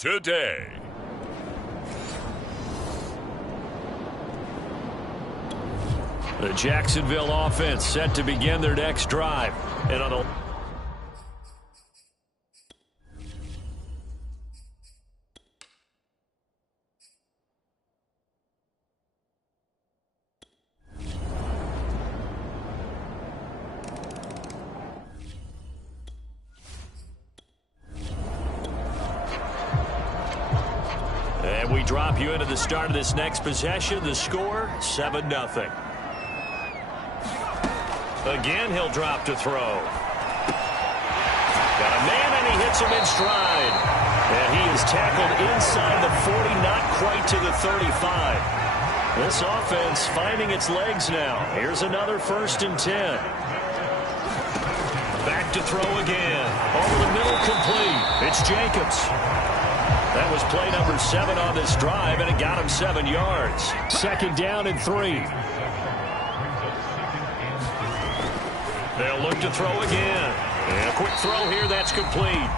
today. The Jacksonville offense set to begin their next drive. And on the and we drop you into the start of this next possession. The score, 7-0. Again, he'll drop to throw. Got a man, and he hits him in stride. And he is tackled inside the 40, not quite to the 35. This offense finding its legs now. Here's another 1st and 10. Back to throw again. Over the middle, complete. It's Jacobs. That was play number 7 on this drive, and it got him 7 yards. 2nd down and 3. They'll look to throw again. And a quick throw here, that's complete.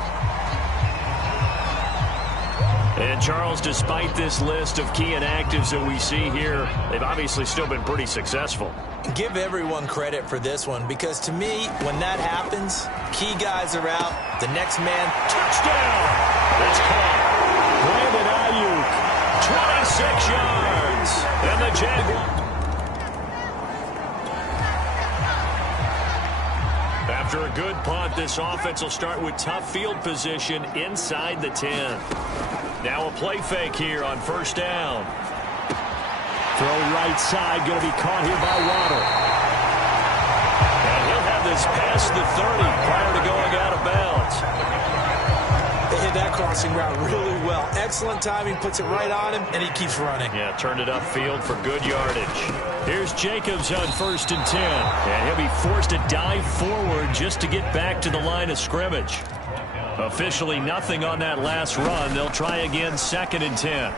And Charles, despite this list of key inactives that we see here, they've obviously still been pretty successful. Give everyone credit for this one, because to me, when that happens, key guys are out, the next man, touchdown! That's caught. Brandon Ayuk, 26 yards. And the Jaguars. After a good punt, this offense will start with tough field position inside the 10. Now a play fake here on 1st down. Throw right side, going to be caught here by Waddle. And he'll have this past the 30 prior to going out of bounds. They hit that crossing route really well. Excellent timing, puts it right on him, and he keeps running. Yeah, turned it upfield for good yardage. Here's Jacobs on 1st and 10. And he'll be forced to dive forward just to get back to the line of scrimmage. Officially nothing on that last run. They'll try again 2nd and 10.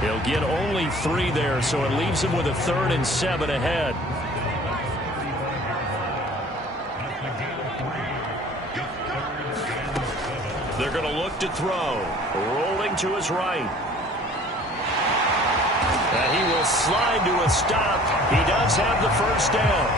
He'll get only 3 there, so it leaves him with a 3rd and 7 ahead. They're going to look to throw. Rolling to his right. And he will slide to a stop. He does have the 1st down.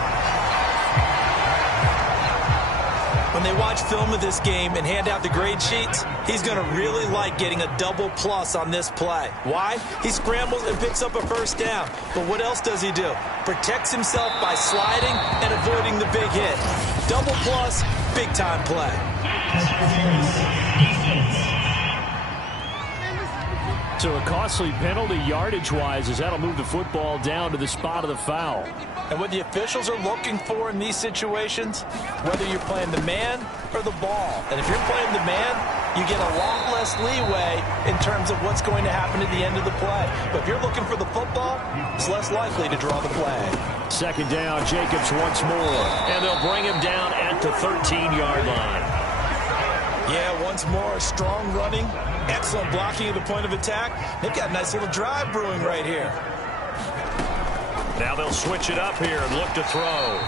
When they watch film of this game and hand out the grade sheets, he's going to really like getting a double plus on this play. Why? He scrambles and picks up a 1st down. But what else does he do? Protects himself by sliding and avoiding the big hit. Double plus, big time play. So a costly penalty yardage-wise, as that'll move the football down to the spot of the foul. And what the officials are looking for in these situations, whether you're playing the man or the ball. And if you're playing the man, you get a lot less leeway in terms of what's going to happen at the end of the play. But if you're looking for the football, it's less likely to draw the play. 2nd down, Jacobs once more. And they'll bring him down at the 13-yard line. Yeah, once more, strong running, excellent blocking at the point of attack. They've got a nice little drive brewing right here. Now they'll switch it up here and look to throw.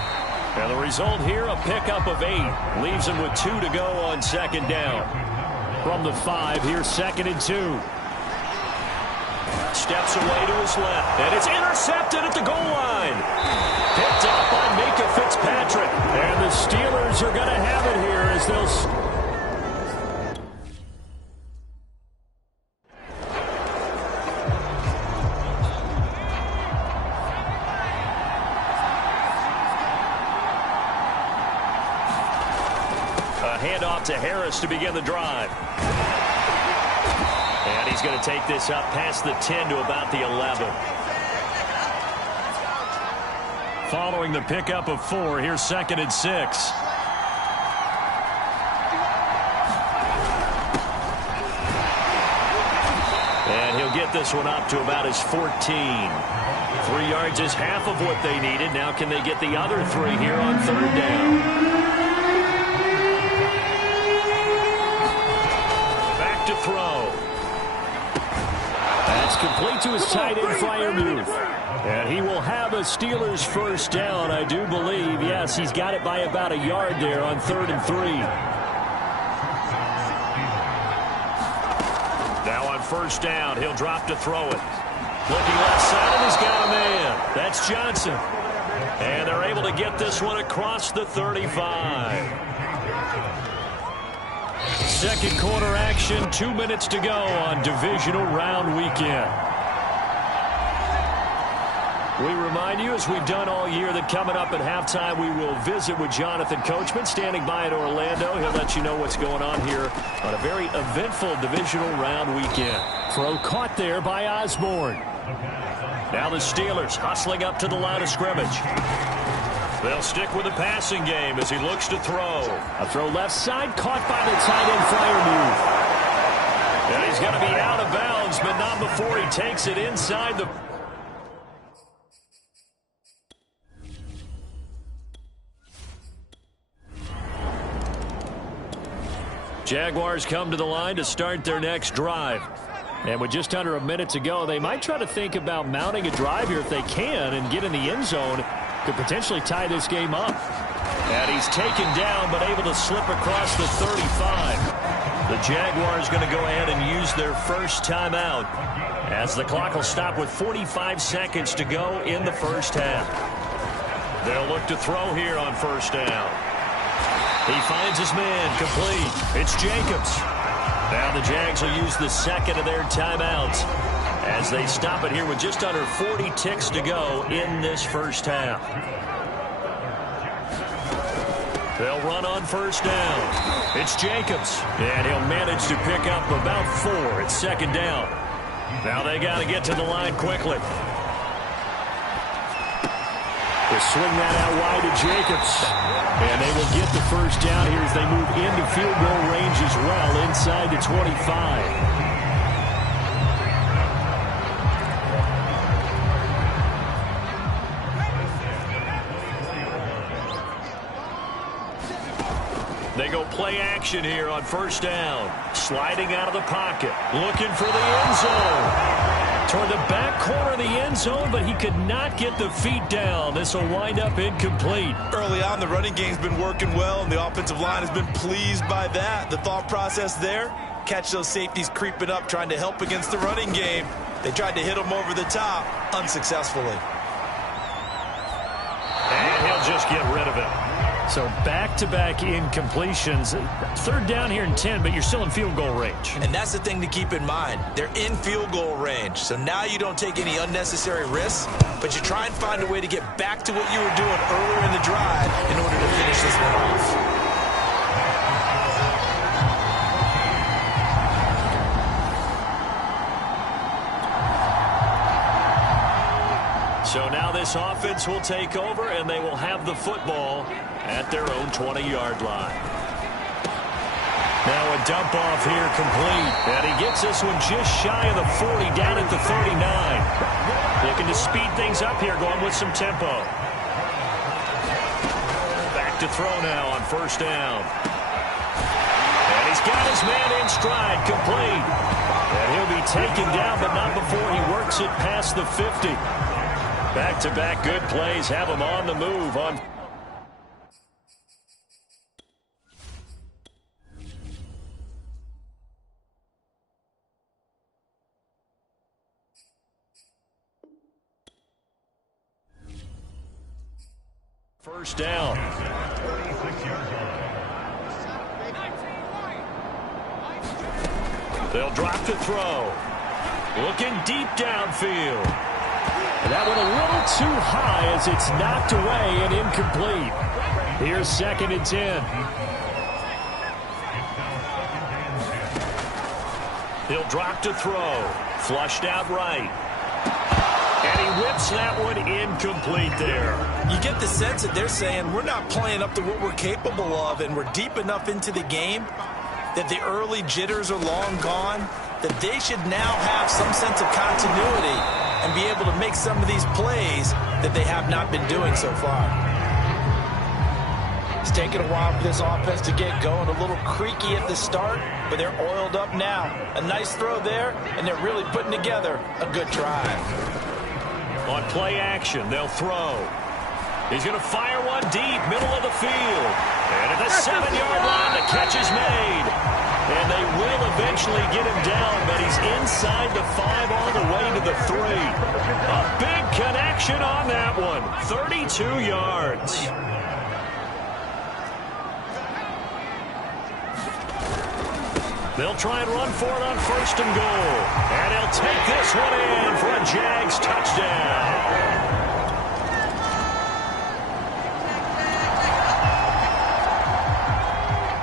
And the result here, a pickup of 8. Leaves him with 2 to go on 2nd down. From the 5, here's 2nd and 2. Steps away to his left. And it's intercepted at the goal line. Picked up by Micah Fitzpatrick. And the Steelers are going to have it here as they'll... Handoff to Harris to begin the drive. And he's going to take this up past the 10 to about the 11. Following the pickup of 4, here's 2nd and 6. And he'll get this one up to about his 14. 3 yards is half of what they needed. Now can they get the other 3 here on 3rd down? To throw. That's complete to his tight end, Freiermuth. And he will have a Steelers 1st down, I do believe. Yes, he's got it by about a yard there on 3rd and 3. Now on first down, he'll drop to throw it. Looking left side, and he's got a man. That's Johnson. And they're able to get this one across the 35. Second quarter action, 2 minutes to go on divisional round weekend. We remind you, as we've done all year, that coming up at halftime, we will visit with Jonathan Coachman, standing by at Orlando. He'll let you know what's going on here on a very eventful divisional round weekend. Throw caught there by Osborne. Now the Steelers hustling up to the line of scrimmage. They'll stick with the passing game as he looks to throw. A throw left side, caught by the tight end Freiermuth. And he's going to be out of bounds, but not before he takes it inside the... Jaguars come to the line to start their next drive. And with just under a minute to go, they might try to think about mounting a drive here if they can and get in the end zone. Could potentially tie this game up. And he's taken down but able to slip across the 35. The Jaguars going to go ahead and use their first timeout as the clock will stop with 45 seconds to go in the first half. They'll look to throw here on first down. He finds his man complete. It's Jacobs. Now the Jags will use the second of their timeouts as they stop it here with just under 40 ticks to go in this first half. They'll run on first down. It's Jacobs, and he'll manage to pick up about 4 at second down. Now they got to get to the line quickly. They'll swing that out wide to Jacobs. And they will get the first down here as they move into field goal range as well inside the 25. They go play action here on first down. Sliding out of the pocket. Looking for the end zone. Toward the back corner of the end zone, but he could not get the feet down. This will wind up incomplete. Early on, the running game's been working well, and the offensive line has been pleased by that. The thought process there, catch those safeties creeping up, trying to help against the running game. They tried to hit them over the top, unsuccessfully. And he'll just get rid of it. So back-to-back incompletions. Third down here in 10, but you're still in field goal range. And that's the thing to keep in mind. They're in field goal range. So now you don't take any unnecessary risks, but you try and find a way to get back to what you were doing earlier in the drive in order to finish this one off. So now this offense will take over, and they will have the football at their own 20-yard line. Now a dump off here complete. And he gets this one just shy of the 40, down at the 39. Looking to speed things up here, going with some tempo. Back to throw now on first down. And he's got his man in stride, complete. And he'll be taken down, but not before he works it past the 50. Back-to-back good plays have him on the move on. First down. They'll drop to throw. Looking deep downfield. And that one a little too high as it's knocked away and incomplete. Here's second and 10. He'll drop to throw. Flushed out right. And he whips that one incomplete there. You get the sense that they're saying we're not playing up to what we're capable of, and we're deep enough into the game that the early jitters are long gone, that they should now have some sense of continuity and be able to make some of these plays that they have not been doing so far. It's taken a while for this offense to get going, a little creaky at the start, but they're oiled up now. A nice throw there, and they're really putting together a good drive. On play action, they'll throw. He's going to fire one deep, middle of the field. And at the 7-yard line, the catch is made. And they will eventually get him down, but he's inside the 5 all the way to the 3. A big connection on that one. 32 yards. They'll try and run for it on 1st and goal. And he'll take this one in for a Jags touchdown.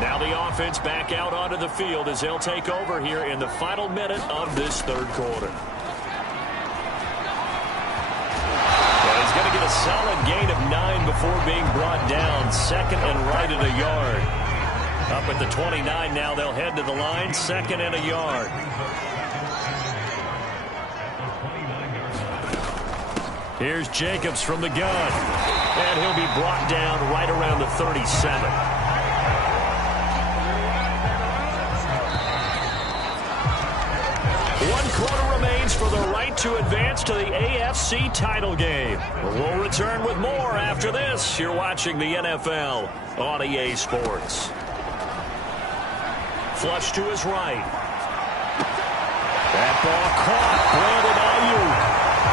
Now the offense back out onto the field as they'll take over here in the final minute of this 3rd quarter. Well, he's going to get a solid gain of 9 before being brought down. 2nd and right at a yard. Up at the 29 now, they'll head to the line. 2nd and a yard. Here's Jacobs from the gun. And he'll be brought down right around the 37. One quarter remains for the right to advance to the AFC title game. We'll return with more after this. You're watching the NFL on EA Sports. Flush to his right. That ball caught. Brandon Ayuk.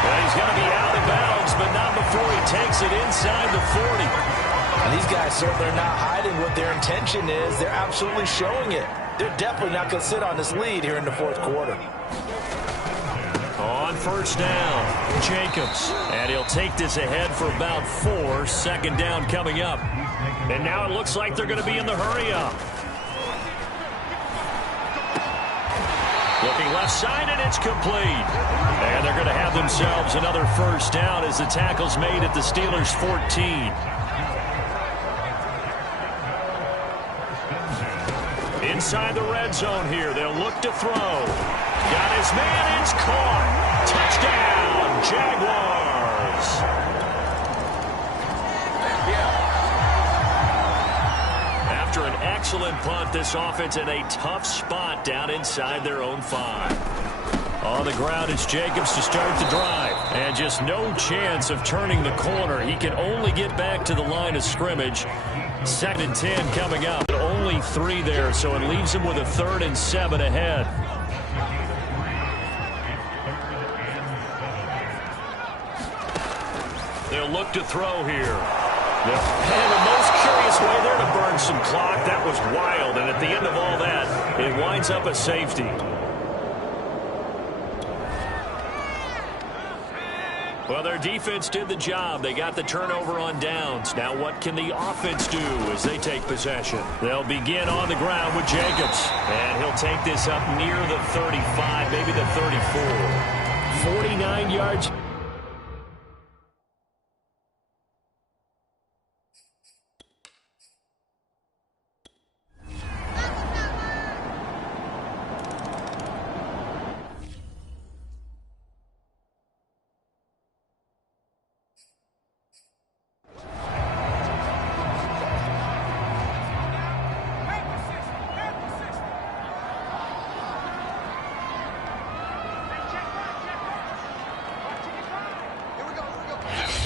And he's going to be out of bounds, but not before he takes it inside the 40. And these guys certainly are not hiding what their intention is. They're absolutely showing it. They're definitely not going to sit on this lead here in the 4th quarter. On 1st down, Jacobs. And he'll take this ahead for about 4. 2nd down coming up. And now it looks like they're going to be in the hurry-up. Looking left side, and it's complete. And they're going to have themselves another 1st down as the tackle's made at the Steelers' 14. Inside the red zone here, they'll look to throw. Got his man, it's caught. Touchdown, Jaguars. After an excellent punt, this offense in a tough spot down inside their own 5. On the ground, it's Jacobs to start the drive. And just no chance of turning the corner. He can only get back to the line of scrimmage. 2nd and 10 coming up. Only 3 there, so it leaves him with a 3rd and 7 ahead. They'll look to throw here. And the most curious way there to burn some clock. That was wild, and at the end of all that, it winds up a safety. Well, their defense did the job. They got the turnover on downs. Now what can the offense do as they take possession? They'll begin on the ground with Jacobs. And he'll take this up near the 35, maybe the 34. 49 yards.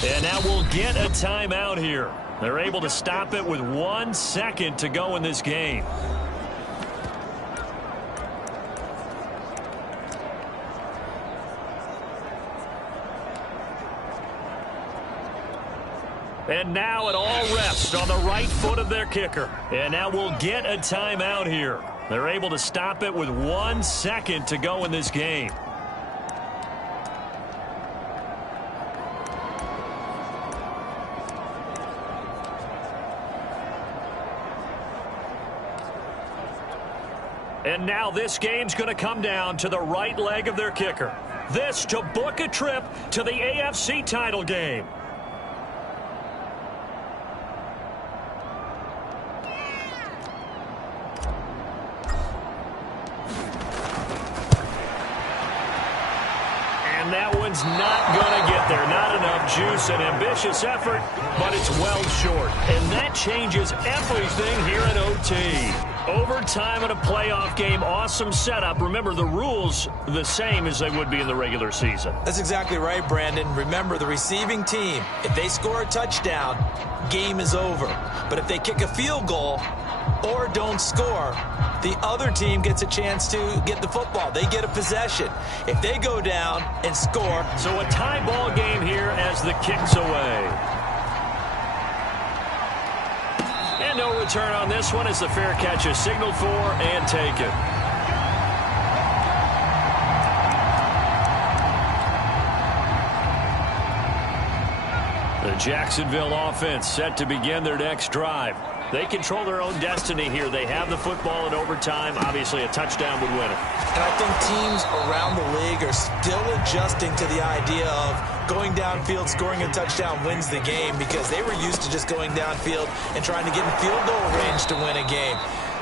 And now we'll get a timeout here. They're able to stop it with 1 second to go in this game. And now it all rests on the right foot of their kicker. And now we'll get a timeout here. They're able to stop it with 1 second to go in this game. And now this game's going to come down to the right leg of their kicker. This to book a trip to the AFC title game. And that one's not going to get there. Not enough juice. An ambitious effort, but it's well short. And that changes everything here in OT. Overtime in a playoff game, awesome setup. Remember, the rules the same as they would be in the regular season. That's exactly right, Brandon. Remember, the receiving team, if they score a touchdown, game is over. But if they kick a field goal, or don't score, the other team gets a chance to get the football. They get a possession. If they go down and score. So a tie ball game here as the kick's away. And no return on this one as the fair catch is signaled for and taken. The Jacksonville offense set to begin their next drive. They control their own destiny here. They have the football in overtime. Obviously, a touchdown would win it. And I think teams around the league are still adjusting to the idea of going downfield, scoring a touchdown wins the game, because they were used to just going downfield and trying to get in field goal range to win a game.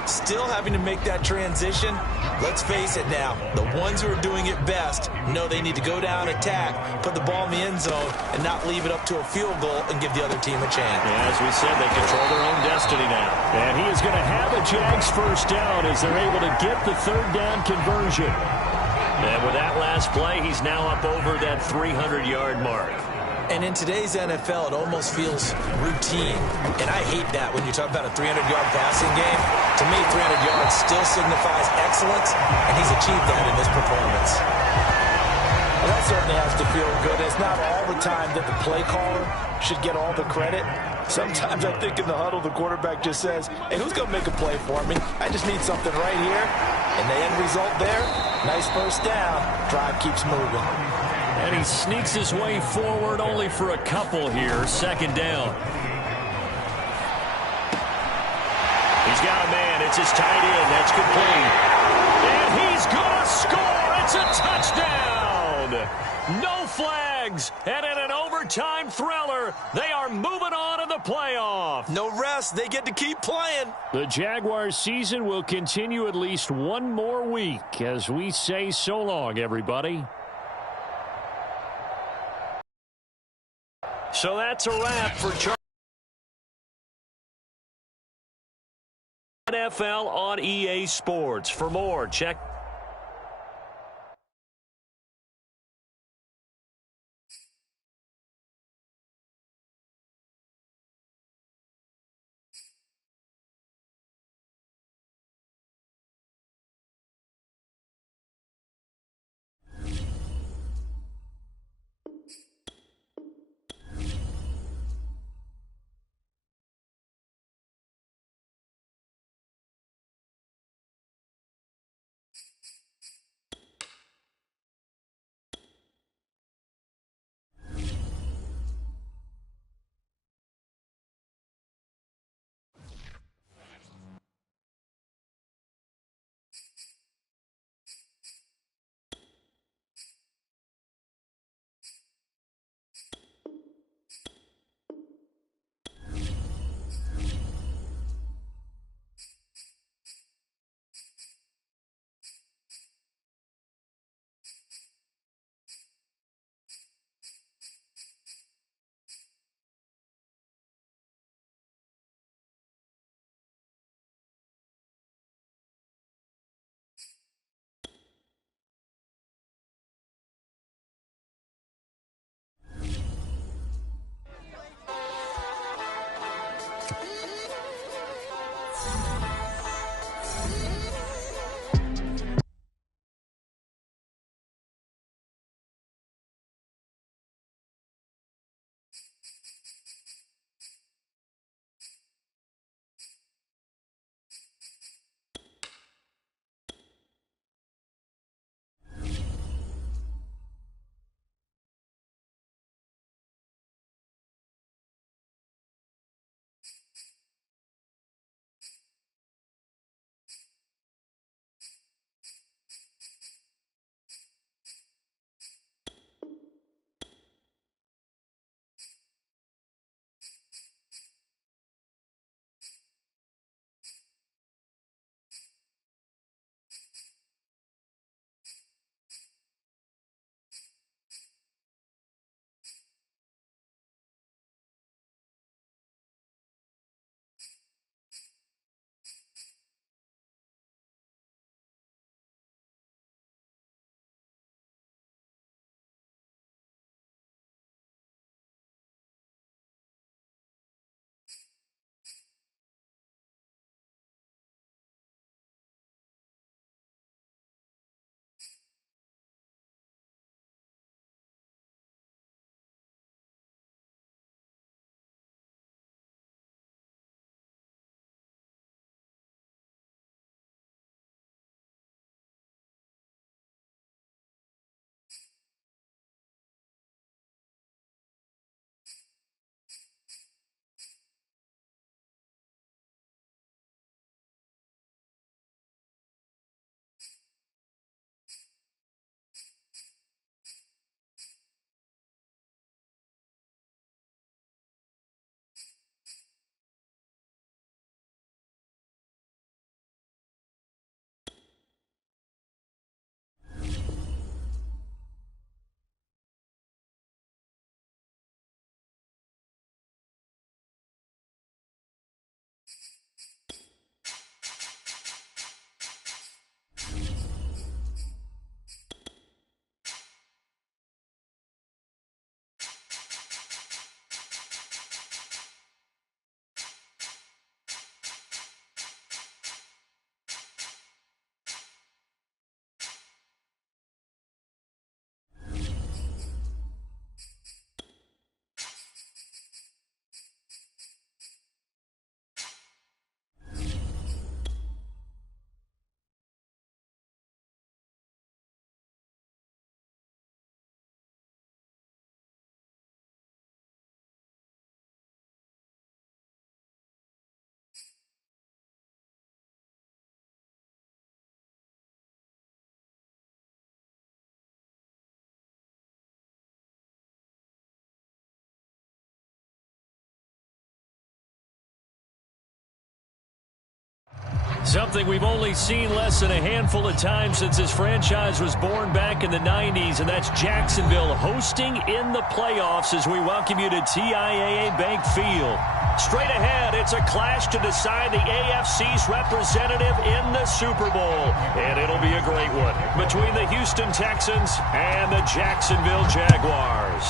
Still having to make that transition. Let's face it now, the ones who are doing it best know they need to go down, attack, put the ball in the end zone, and not leave it up to a field goal and give the other team a chance. Yeah, as we said, they control their own destiny now. And he is going to have a Jags first down as they're able to get the third down conversion. And with that last play, he's now up over that 300-yard mark. And in today's NFL, it almost feels routine. And I hate that when you talk about a 300-yard passing game. To me, 300 yards still signifies excellence, and he's achieved that in this performance. Well, that certainly has to feel good. It's not all the time that the play caller should get all the credit. Sometimes I think in the huddle, the quarterback just says, hey, who's going to make a play for me? I just need something right here. And the end result there, nice first down. Drive keeps moving. And he sneaks his way forward only for a couple here. Second down. He's got a man. It's his tight end. That's complete. And he's going to score. It's a touchdown. No flags. And in an overtime thriller, they are moving on to the playoff. No rest. They get to keep playing. The Jaguars season will continue at least one more week as we say so long, everybody. So that's a wrap for NFL on EA Sports. For more, check Something we've only seen less than a handful of times since this franchise was born back in the 90s, and that's Jacksonville hosting in the playoffs as we welcome you to TIAA Bank Field. Straight ahead, it's a clash to decide the AFC's representative in the Super Bowl, and it'll be a great one between the Houston Texans and the Jacksonville Jaguars.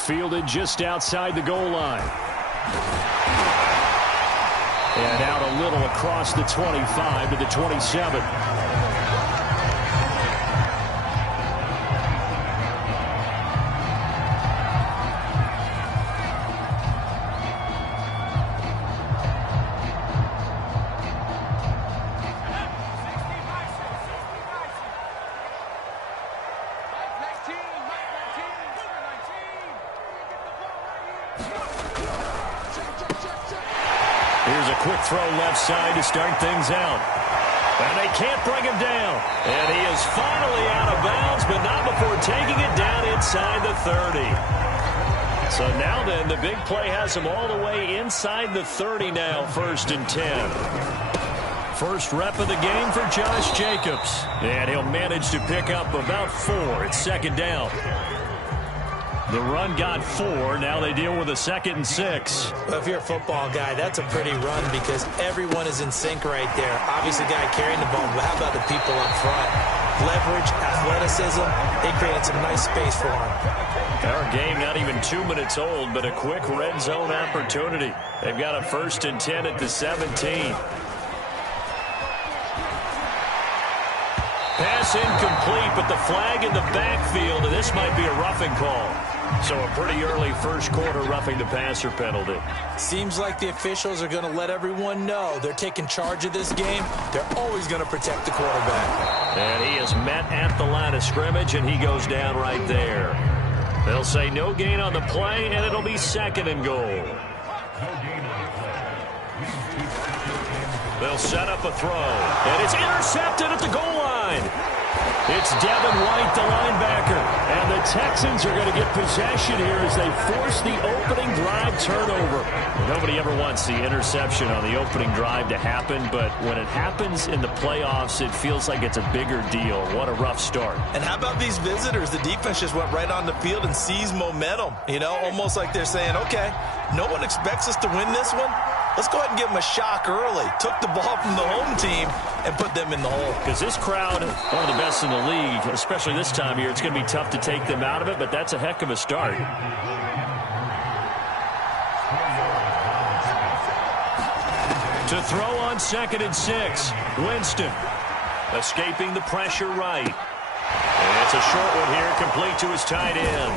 Fielded just outside the goal line. And out a little across the 25 to the 27. Here's a quick throw left side to start things out. And they can't bring him down. And he is finally out of bounds, but not before taking it down inside the 30. So now then, the big play has him all the way inside the 30 now, 1st and 10. First rep of the game for Josh Jacobs. And he'll manage to pick up about 4. It's 2nd down. The run got 4. Now they deal with a 2nd and 6. Well, if you're a football guy, that's a pretty run because everyone is in sync right there. Obviously, the guy carrying the ball, but how about the people up front? Leverage, athleticism, they created some nice space for him. Our game not even 2 minutes old, but a quick red zone opportunity. They've got a 1st and 10 at the 17. Pass incomplete, but the flag in the backfield, and this might be a roughing call. So a pretty early first quarter roughing the passer penalty. Seems like the officials are going to let everyone know they're taking charge of this game. They're always going to protect the quarterback. And he is met at the line of scrimmage, and he goes down right there. They'll say no gain on the play, and it'll be 2nd and goal. They'll set up a throw, and it's intercepted at the goal line. It's Devin White, the linebacker, and the Texans are going to get possession here as they force the opening drive turnover. Nobody ever wants the interception on the opening drive to happen, but when it happens in the playoffs, it feels like it's a bigger deal. What a rough start. And how about these visitors? The defense just went right on the field and seized momentum. You know, almost like they're saying, okay, no one expects us to win this one. Let's go ahead and give them a shock early. Took the ball from the home team and put them in the hole. Because this crowd, one of the best in the league, especially this time of year, it's going to be tough to take them out of it, but that's a heck of a start. To throw on 2nd and 6, Winston escaping the pressure right. And it's a short one here, complete to his tight end.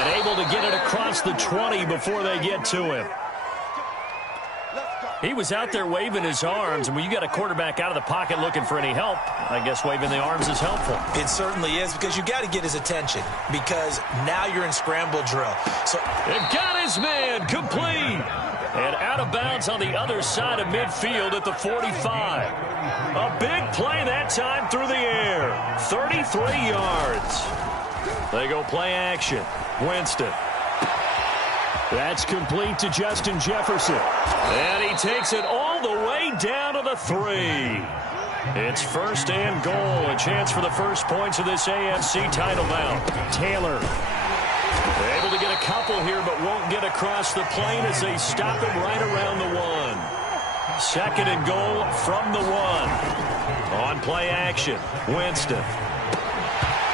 And able to get it across the 20 before they get to him. He was out there waving his arms, and when you got a quarterback out of the pocket looking for any help, I guess waving the arms is helpful. It certainly is, because you got to get his attention, because now you're in scramble drill. So they've got his man complete. And out of bounds on the other side of midfield at the 45. A big play that time through the air. 33 yards. They go play action. Winston. That's complete to Justin Jefferson. And he takes it all the way down to the 3. It's 1st and goal. A chance for the first points of this AFC title bout. Taylor able to get a couple here, but won't get across the plane as they stop him right around the 1. 2nd and goal from the 1. On play action, Winston.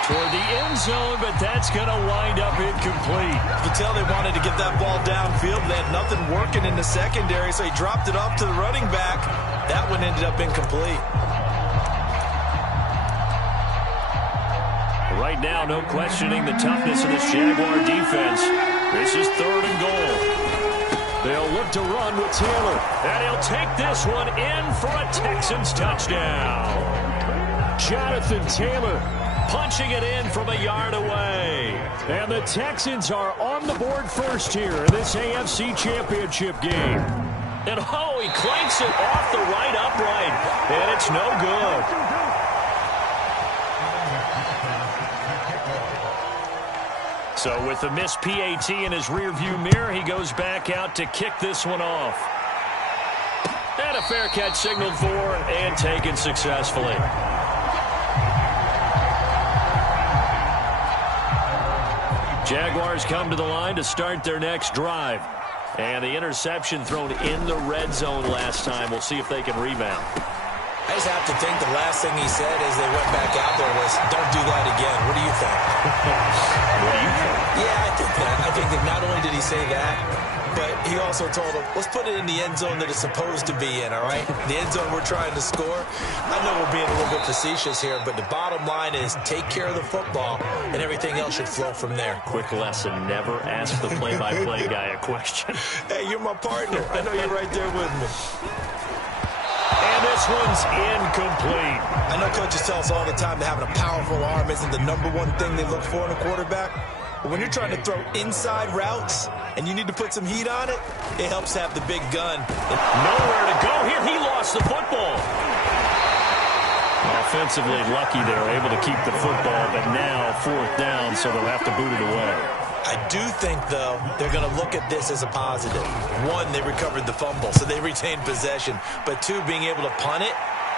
Toward the end zone, but that's going to wind up incomplete. You can tell they wanted to get that ball downfield. They had nothing working in the secondary, so he dropped it off to the running back. That one ended up incomplete. Right now, no questioning the toughness of this Jaguar defense. This is 3rd and goal. They'll look to run with Taylor. And he'll take this one in for a Texans touchdown. Jonathan Taylor punching it in from a yard away. And the Texans are on the board first here in this AFC Championship game. And oh, he clanks it off the right upright. And it's no good. So with the missed PAT in his rearview mirror, he goes back out to kick this one off. And a fair catch signaled for and taken successfully. Jaguars come to the line to start their next drive. And the interception thrown in the red zone last time. We'll see if they can rebound. I just have to think the last thing he said as they went back out there was, don't do that again. What do you think? What do you think? Yeah, I think that. I think that not only did he say that, but he also told them, let's put it in the end zone that it's supposed to be in, all right? The end zone we're trying to score. I know we're being a little bit facetious here, but the bottom line is take care of the football, and everything else should flow from there. Quick lesson, never ask the play-by-play guy a question. Hey, you're my partner. I know you're right there with me. And this one's incomplete. I know coaches tell us all the time that having a powerful arm isn't the #1 thing they look for in a quarterback. But when you're trying to throw inside routes and you need to put some heat on it, it helps to have the big gun. Nowhere to go here. He lost the football. Offensively lucky they were able to keep the football, but now 4th down, so they'll have to boot it away. I do think, though, they're going to look at this as a positive. 1, they recovered the fumble, so they retained possession. But 2, being able to punt it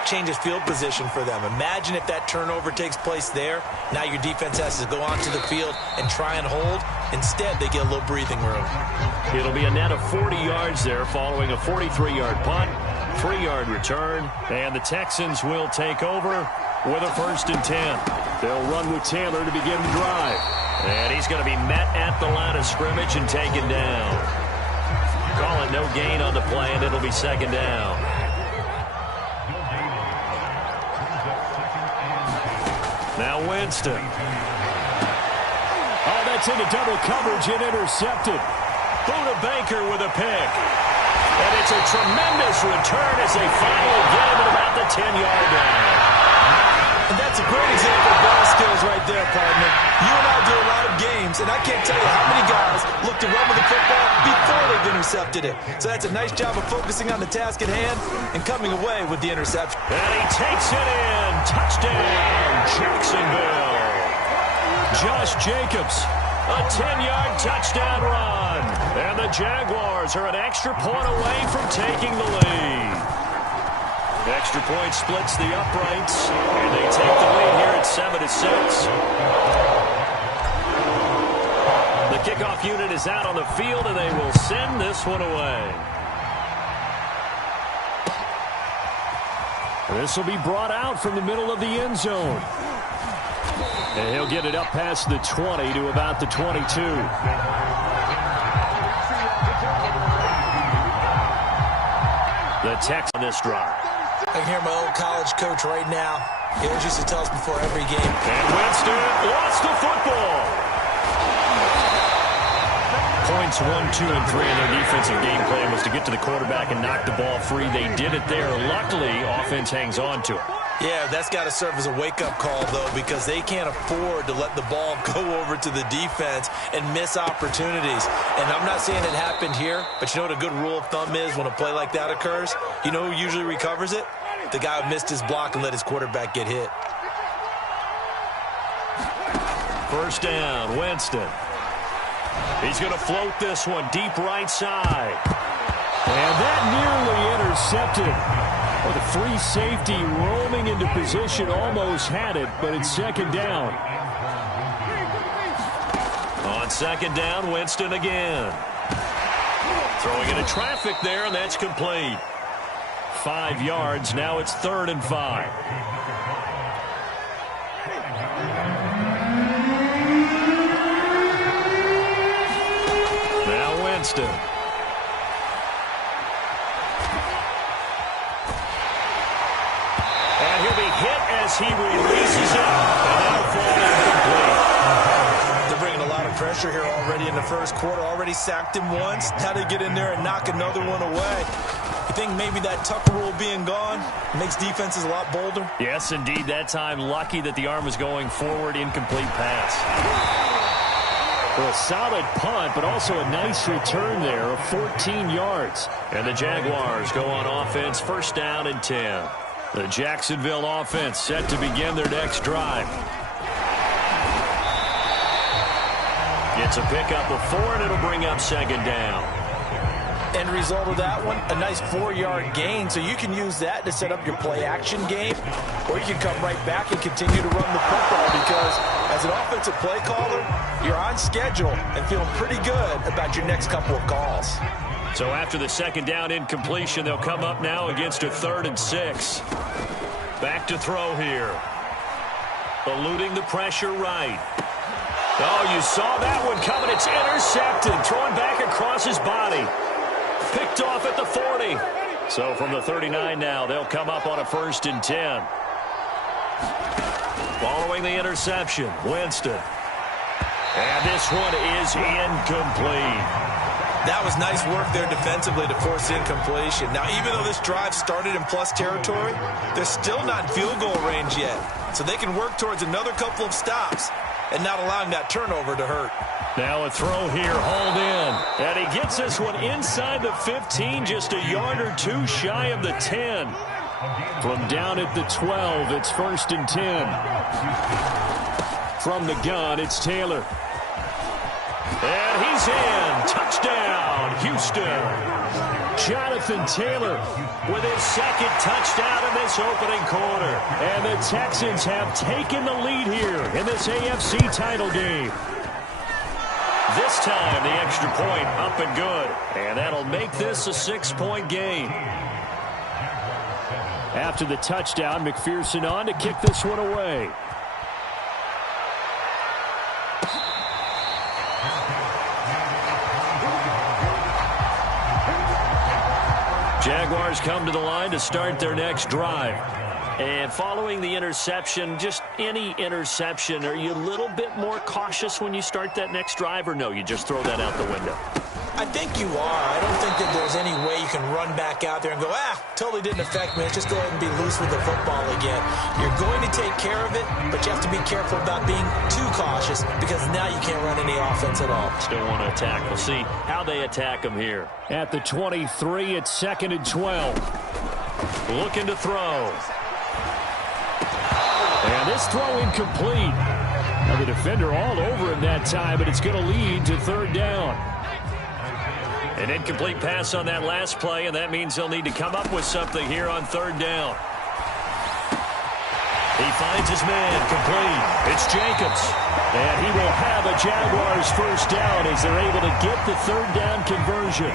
changes field position for them. Imagine if that turnover takes place there. Now your defense has to go onto the field and try and hold. Instead, they get a little breathing room. It'll be a net of 40 yards there following a 43-yard punt, 3-yard return, and the Texans will take over with a 1st and 10. They'll run with Taylor to begin the drive. And he's going to be met at the line of scrimmage and taken down. Call it no gain on the play, and it'll be 2nd down. Now Winston. Oh, that's into double coverage and intercepted. Buda Baker with a pick. And it's a tremendous return as they finally get him at about the 10-yard line. And that's a great example of ball skills right there, partner. You and I do a lot of games, and I can't tell you how many guys look to run with the football before they've intercepted it. So that's a nice job of focusing on the task at hand and coming away with the interception. And he takes it in. Touchdown, Jacksonville. Josh Jacobs, a 10-yard touchdown run. And the Jaguars are an extra point away from taking the lead. Extra point splits the uprights, and they take the lead here at 7-6. The kickoff unit is out on the field, and they will send this one away. This will be brought out from the middle of the end zone. And he'll get it up past the 20 to about the 22. The Texans on this drive. I can hear my old college coach right now. He always used to tell us before every game. And Winston lost the football. Points 1, 2, and 3 in their defensive game plan was to get to the quarterback and knock the ball free. They did it there. Luckily, offense hangs on to it. Yeah, that's got to serve as a wake-up call, though, because they can't afford to let the ball go over to the defense and miss opportunities. And I'm not saying it happened here, but you know what a good rule of thumb is when a play like that occurs? You know who usually recovers it? The guy who missed his block and let his quarterback get hit. 1st down, Winston. He's going to float this one deep right side. And that nearly intercepted. Well, the free safety roaming into position almost had it, but it's 2nd down. On 2nd down, Winston again. Throwing into traffic there, and that's complete. 5 yards. Now it's 3rd and 5. Now Winston. And he'll be hit as he releases it. And that'll fall incomplete. They're bringing a lot of pressure here already in the first quarter. Already sacked him once. Now they get in there and knock another one away. You think maybe that Tucker rule being gone makes defenses a lot bolder? Yes, indeed. That time, lucky that the arm was going forward. Incomplete pass. Well, a solid punt, but also a nice return there of 14 yards. And the Jaguars go on offense, 1st down and 10. The Jacksonville offense set to begin their next drive. Gets a pickup of 4, and it'll bring up 2nd down. End result of that one, a nice 4-yard gain. So you can use that to set up your play-action game, or you can come right back and continue to run the football because as an offensive play caller, you're on schedule and feeling pretty good about your next couple of calls. So after the second down incompletion, they'll come up now against a 3rd and 6. Back to throw here. Eluding the pressure right. Oh, you saw that one coming. It's intercepted. Throwing back across his body. Picked off at the 40. So from the 39 now, they'll come up on a 1st and 10. Following the interception, Winston. And this one is incomplete. That was nice work there defensively to force incompletion. Now, even though this drive started in plus territory, they're still not in field goal range yet. So they can work towards another couple of stops and not allowing that turnover to hurt. Now a throw here, hauled in. And he gets this one inside the 15, just a yard or two shy of the 10. From down at the 12, it's 1st and 10. From the gun, it's Taylor. And he's in. Touchdown, Houston. Jonathan Taylor with his 2nd touchdown in this opening quarter. And the Texans have taken the lead here in this AFC title game. This time, the extra point up and good. And that'll make this a 6-point game. After the touchdown, McPherson on to kick this one away. Jaguars come to the line to start their next drive. And following the interception, just any interception, are you a little bit more cautious when you start that next drive, or no, you just throw that out the window? I think you are. I don't think that there's any way you can run back out there and go, totally didn't affect me. Let's just go ahead and be loose with the football again. You're going to take care of it, but you have to be careful about being too cautious because now you can't run any offense at all. Still want to attack. We'll see how they attack them here. At the 23, it's 2nd and 12. Looking to throw. And this throw incomplete. Now the defender all over him that time, but it's going to lead to 3rd down. An incomplete pass on that last play, and that means they'll need to come up with something here on 3rd down. He finds his man complete. It's Jacobs. And he will have a Jaguars 1st down as they're able to get the 3rd down conversion.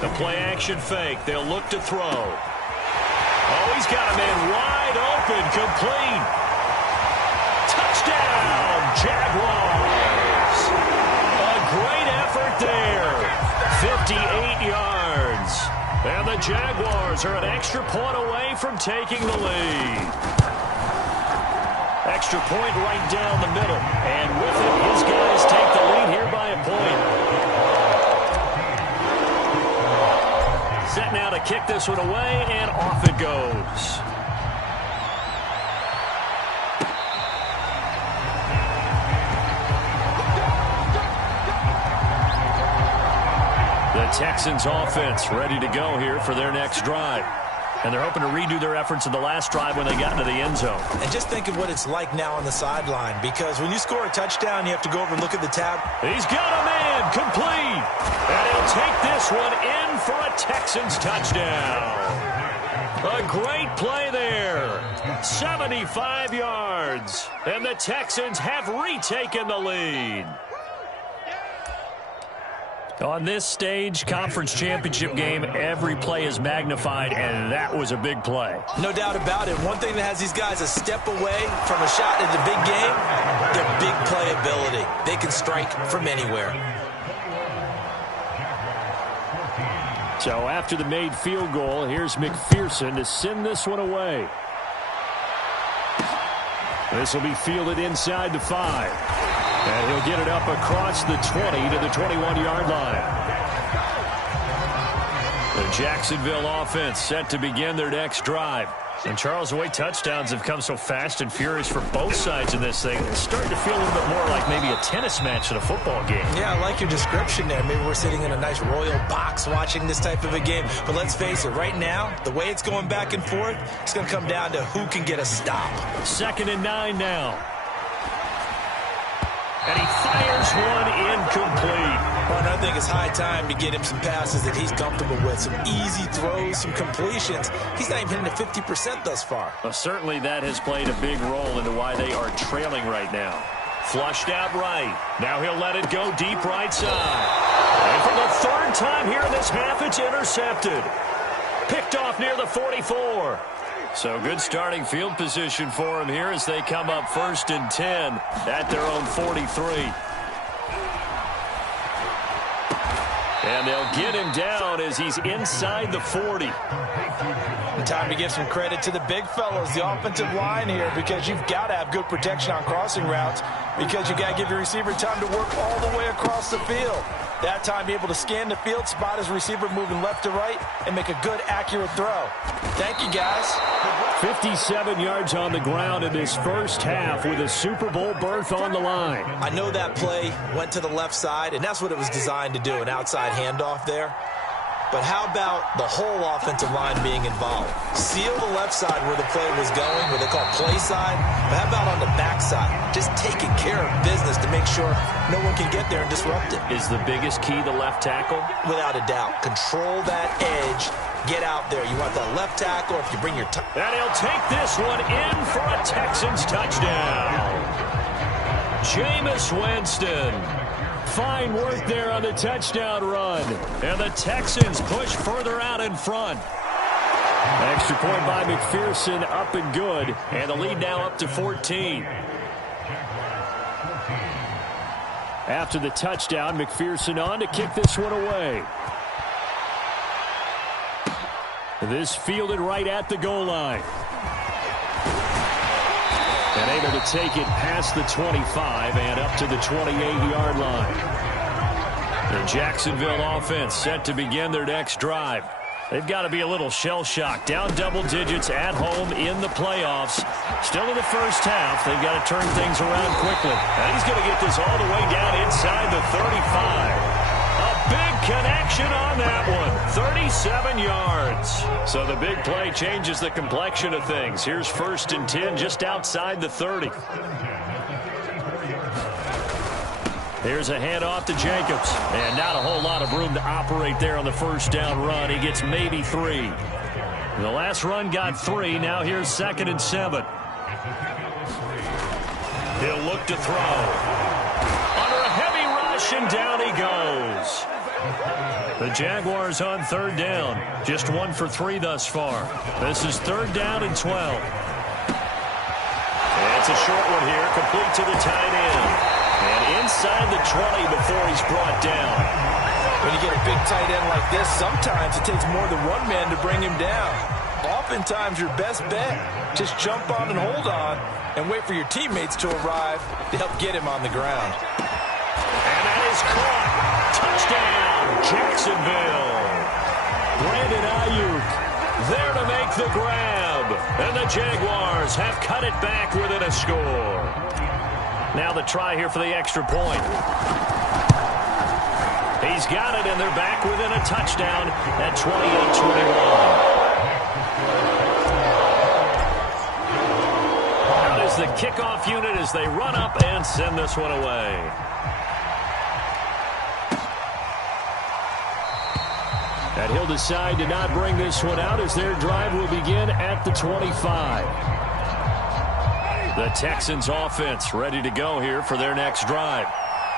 The play-action fake. They'll look to throw. Oh, he's got a man wide open, complete. Touchdown, Jaguars. A great effort there. 58 yards. And the Jaguars are an extra point away from taking the lead. Extra point right down the middle. And with it, his guys take the lead here by a point. Set now to kick this one away, and off it goes. The Texans offense ready to go here for their next drive. And they're hoping to redo their efforts in the last drive when they got into the end zone. And just think of what it's like now on the sideline, because when you score a touchdown, you have to go over and look at the tab. He's got a man complete. And he'll take this one in for a Texans touchdown. A great play there. 75 yards. And the Texans have retaken the lead. On this stage, conference championship game, every play is magnified, and that was a big play. No doubt about it. One thing that has these guys a step away from a shot in the big game, their big playability. They can strike from anywhere. So after the made field goal, here's McPherson to send this one away. This will be fielded inside the 5. And he'll get it up across the 20 to the 21-yard line. The Jacksonville offense set to begin their next drive. And Charles, the way touchdowns have come so fast and furious for both sides in this thing, it's starting to feel a little bit more like maybe a tennis match in a football game. Yeah, I like your description there. Maybe we're sitting in a nice royal box watching this type of a game. But let's face it, right now, the way it's going back and forth, it's going to come down to who can get a stop. 2nd and 9 now. And he fires one incomplete. Well, I think it's high time to get him some passes that he's comfortable with. Some easy throws, some completions. He's not even hitting the 50% thus far. Well, certainly that has played a big role into why they are trailing right now. Flushed out right. Now he'll let it go deep right side. And for the 3rd time here in this half, it's intercepted. Picked off near the 44. So good starting field position for him here as they come up 1st and 10 at their own 43. And they'll get him down as he's inside the 40. And time to give some credit to the big fellows, the offensive line here, because you've got to have good protection on crossing routes, because you've got to give your receiver time to work all the way across the field. That time, be able to scan the field, spot his receiver moving left to right, and make a good, accurate throw. Thank you, guys. 57 yards on the ground in this first half with a Super Bowl berth on the line. I know that play went to the left side, and that's what it was designed to do, an outside handoff there. But how about the whole offensive line being involved? Seal the left side where the play was going, where they call play side. But how about on the back side? Just taking care of business to make sure no one can get there and disrupt it. Is the biggest key the left tackle? Without a doubt. Control that edge. Get out there. You want that left tackle if you bring your... And he'll take this one in for a Texans touchdown. Jameis Winston. Fine work there on the touchdown run. And the Texans push further out in front. Extra point by McPherson, up and good. And the lead now up to 14. After the touchdown, McPherson on to kick this one away. This fielded right at the goal line. And able to take it past the 25 and up to the 28-yard line. The Jacksonville offense set to begin their next drive. They've got to be a little shell-shocked. Down double digits at home in the playoffs. Still in the first half. They've got to turn things around quickly. And he's going to get this all the way down inside the 35. A big connection on that one. 37 yards. So the big play changes the complexion of things. Here's 1st and 10 just outside the 30. Here's a handoff to Jacobs. And not a whole lot of room to operate there on the first down run. He gets maybe 3. The last run got 3. Now here's 2nd and 7. He'll look to throw. Under a heavy rush, and down he goes. The Jaguars on 3rd down. Just 1 for 3 thus far. This is 3rd down and 12. And it's a short one here, complete to the tight end. And inside the 20 before he's brought down. When you get a big tight end like this, sometimes it takes more than one man to bring him down. Oftentimes, your best bet, just jump on and hold on and wait for your teammates to arrive to help get him on the ground. And that is caught. Touchdown, Jacksonville. Brandon Ayuk there to make the grab. And the Jaguars have cut it back within a score. Now the try here for the extra point. He's got it, and they're back within a touchdown at 28-21. Out is the kickoff unit as they run up and send this one away. And he'll decide to not bring this one out as their drive will begin at the 25. The Texans offense ready to go here for their next drive.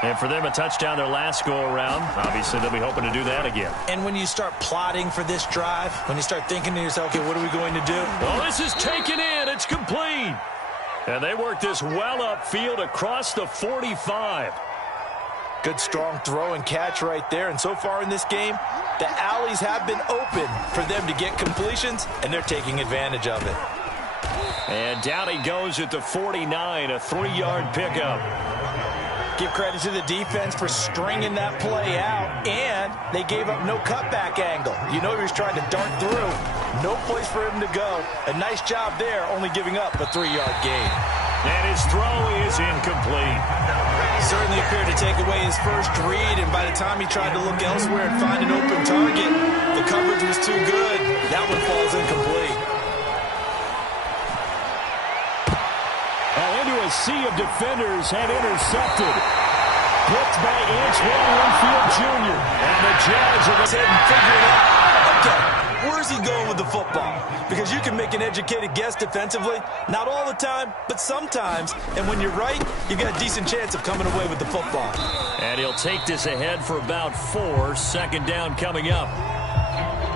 And for them, a touchdown their last go-around. Obviously, they'll be hoping to do that again. And when you start plotting for this drive, when you start thinking to yourself, okay, what are we going to do? Well, this is taken in. It's complete. And they work this well upfield across the 45. Good, strong throw and catch right there. And so far in this game, the alleys have been open for them to get completions, and they're taking advantage of it. And down he goes at the 49, a 3-yard pickup. Give credit to the defense for stringing that play out, and they gave up no cutback angle. You know he was trying to dart through. No place for him to go. A nice job there, only giving up a 3-yard gain. And his throw is incomplete. Certainly appeared to take away his first read, and by the time he tried to look elsewhere and find an open target, the coverage was too good. That one falls incomplete. Into a sea of defenders and intercepted. Picked by Antoine Winfield Jr. And the Jags are going to figure it out. Okay, where's he going with the football? Because you can make an educated guess defensively. Not all the time, but sometimes. And when you're right, you've got a decent chance of coming away with the football. And he'll take this ahead for about 4. Second down coming up.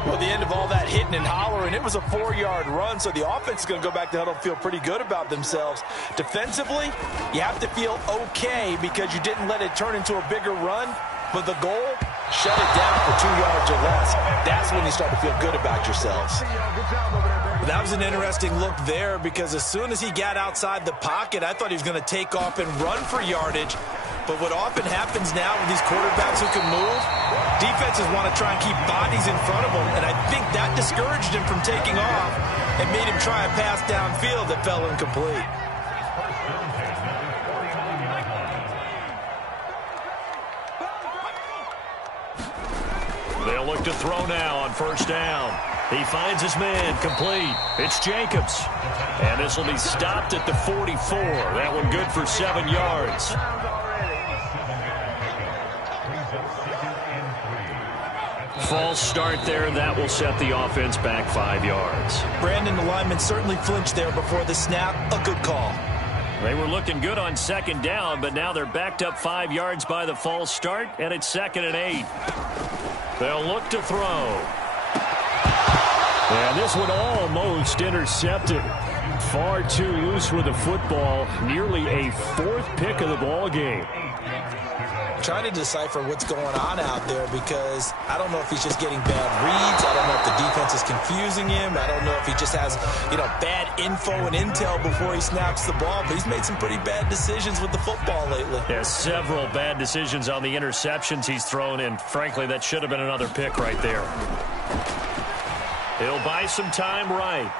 Well, the end of all that hitting and hollering, it was a 4-yard run, so the offense is going to go back to huddle and feel pretty good about themselves. Defensively, you have to feel okay because you didn't let it turn into a bigger run, but the goal, shut it down for 2 yards or less. That's when you start to feel good about yourselves. That was an interesting look there because as soon as he got outside the pocket, I thought he was going to take off and run for yardage. But what often happens now with these quarterbacks who can move, defenses want to try and keep bodies in front of them, and I think that discouraged him from taking off and made him try a pass downfield that fell incomplete. They'll look to throw now on first down. He finds his man, complete. It's Jacobs. And this will be stopped at the 44. That one good for 7 yards. False start there. That will set the offense back 5 yards. Brandon, the lineman certainly flinched there before the snap. A good call. They were looking good on second down, but now they're backed up 5 yards by the false start, and it's 2nd and 8. They'll look to throw. And this one almost intercepted. Far too loose with the football. Nearly a 4th pick of the ball game. Trying to decipher what's going on out there because I don't know if he's just getting bad reads. I don't know if the defense is confusing him. I don't know if he just has, bad info and intel before he snaps the ball. But he's made some pretty bad decisions with the football lately. Yeah, several bad decisions on the interceptions he's thrown in. Frankly, that should have been another pick right there. He'll buy some time right.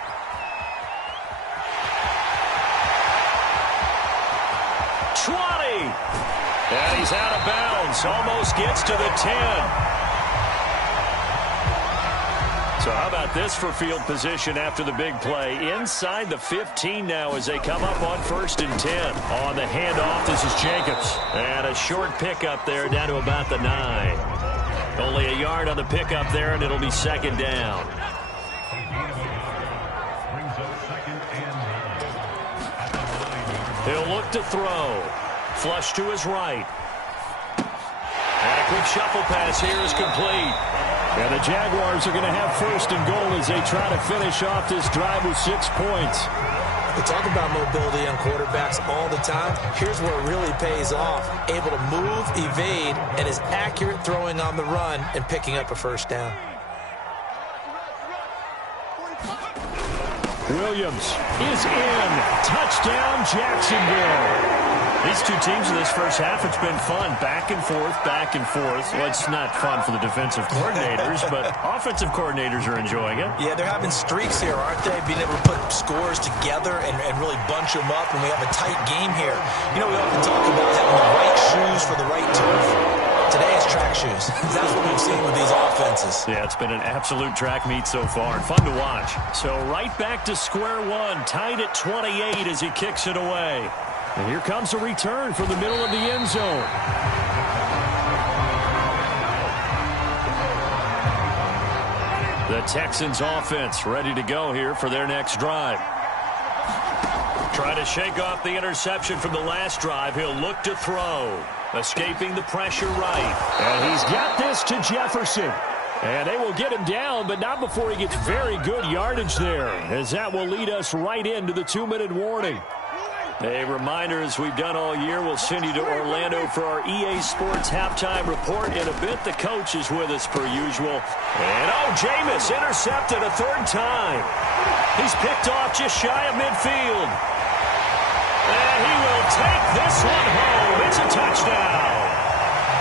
And he's out of bounds. Almost gets to the 10. So how about this for field position after the big play? Inside the 15 now as they come up on 1st and 10. On the handoff, this is Jacobs. And a short pickup there down to about the 9. Only a yard on the pickup there, and it'll be 2nd down. He'll look to throw. Flush to his right. And a quick shuffle pass here is complete. And the Jaguars are going to have 1st and goal as they try to finish off this drive with 6 points. We talk about mobility on quarterbacks all the time. Here's where it really pays off. Able to move, evade, and is accurate throwing on the run and picking up a 1st down. Williams is in. Touchdown, Jacksonville. These two teams in this first half, it's been fun. Back and forth, back and forth. Well, it's not fun for the defensive coordinators, but offensive coordinators are enjoying it. Yeah, they're having streaks here, aren't they? Being able to put scores together and really bunch them up, and we have a tight game here. We often talk about having the right shoes for the right turf. Today it's track shoes. That's what we've seen with these offenses. Yeah, it's been an absolute track meet so far, and fun to watch. So right back to square one, tied at 28 as he kicks it away. And here comes a return from the middle of the end zone. The Texans offense ready to go here for their next drive. Trying to shake off the interception from the last drive. He'll look to throw. Escaping the pressure right. And he's got this to Jefferson. And they will get him down, but not before he gets very good yardage there, as that will lead us right into the 2-minute warning. A reminder, as we've done all year, we'll send you to Orlando for our EA Sports halftime report. In a bit, the coach is with us per usual. And, Jameis intercepted a 3rd time. He's picked off just shy of midfield. And he will take this one home. It's a touchdown.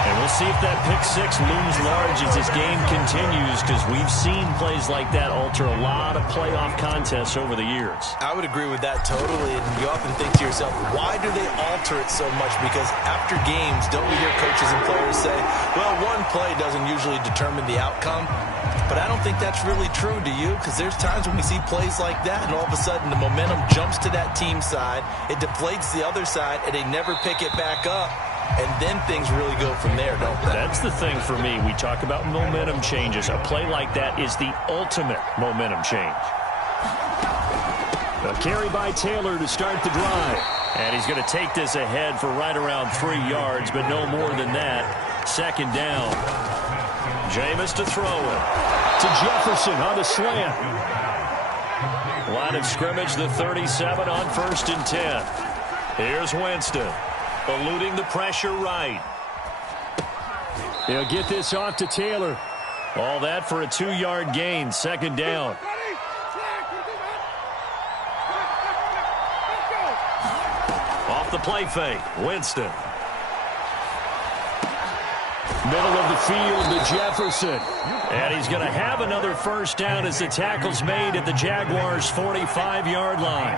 And we'll see if that pick six looms large as this game continues, because we've seen plays like that alter a lot of playoff contests over the years. I would agree with that totally, and you often think to yourself, why do they alter it so much? Because after games, don't we hear coaches and players say, well, one play doesn't usually determine the outcome? But I don't think that's really true, do you? Because there's times when we see plays like that, and all of a sudden the momentum jumps to that team side, it deflates the other side, and they never pick it back up. And then things really go from there, don't they? That's the thing for me. We talk about momentum changes. A play like that is the ultimate momentum change. A carry by Taylor to start the drive. And he's going to take this ahead for right around 3 yards, but no more than that. Second down. Jameis to throw it. To Jefferson on the slant. Line of scrimmage, the 37 on 1st and 10. Here's Winston. Eluding the pressure right. He'll get this off to Taylor. All that for a 2-yard gain. Second down. Off the play fake. Winston. Middle of the field to Jefferson. And he's going to have another first down as the tackle's made at the Jaguars' 45-yard line.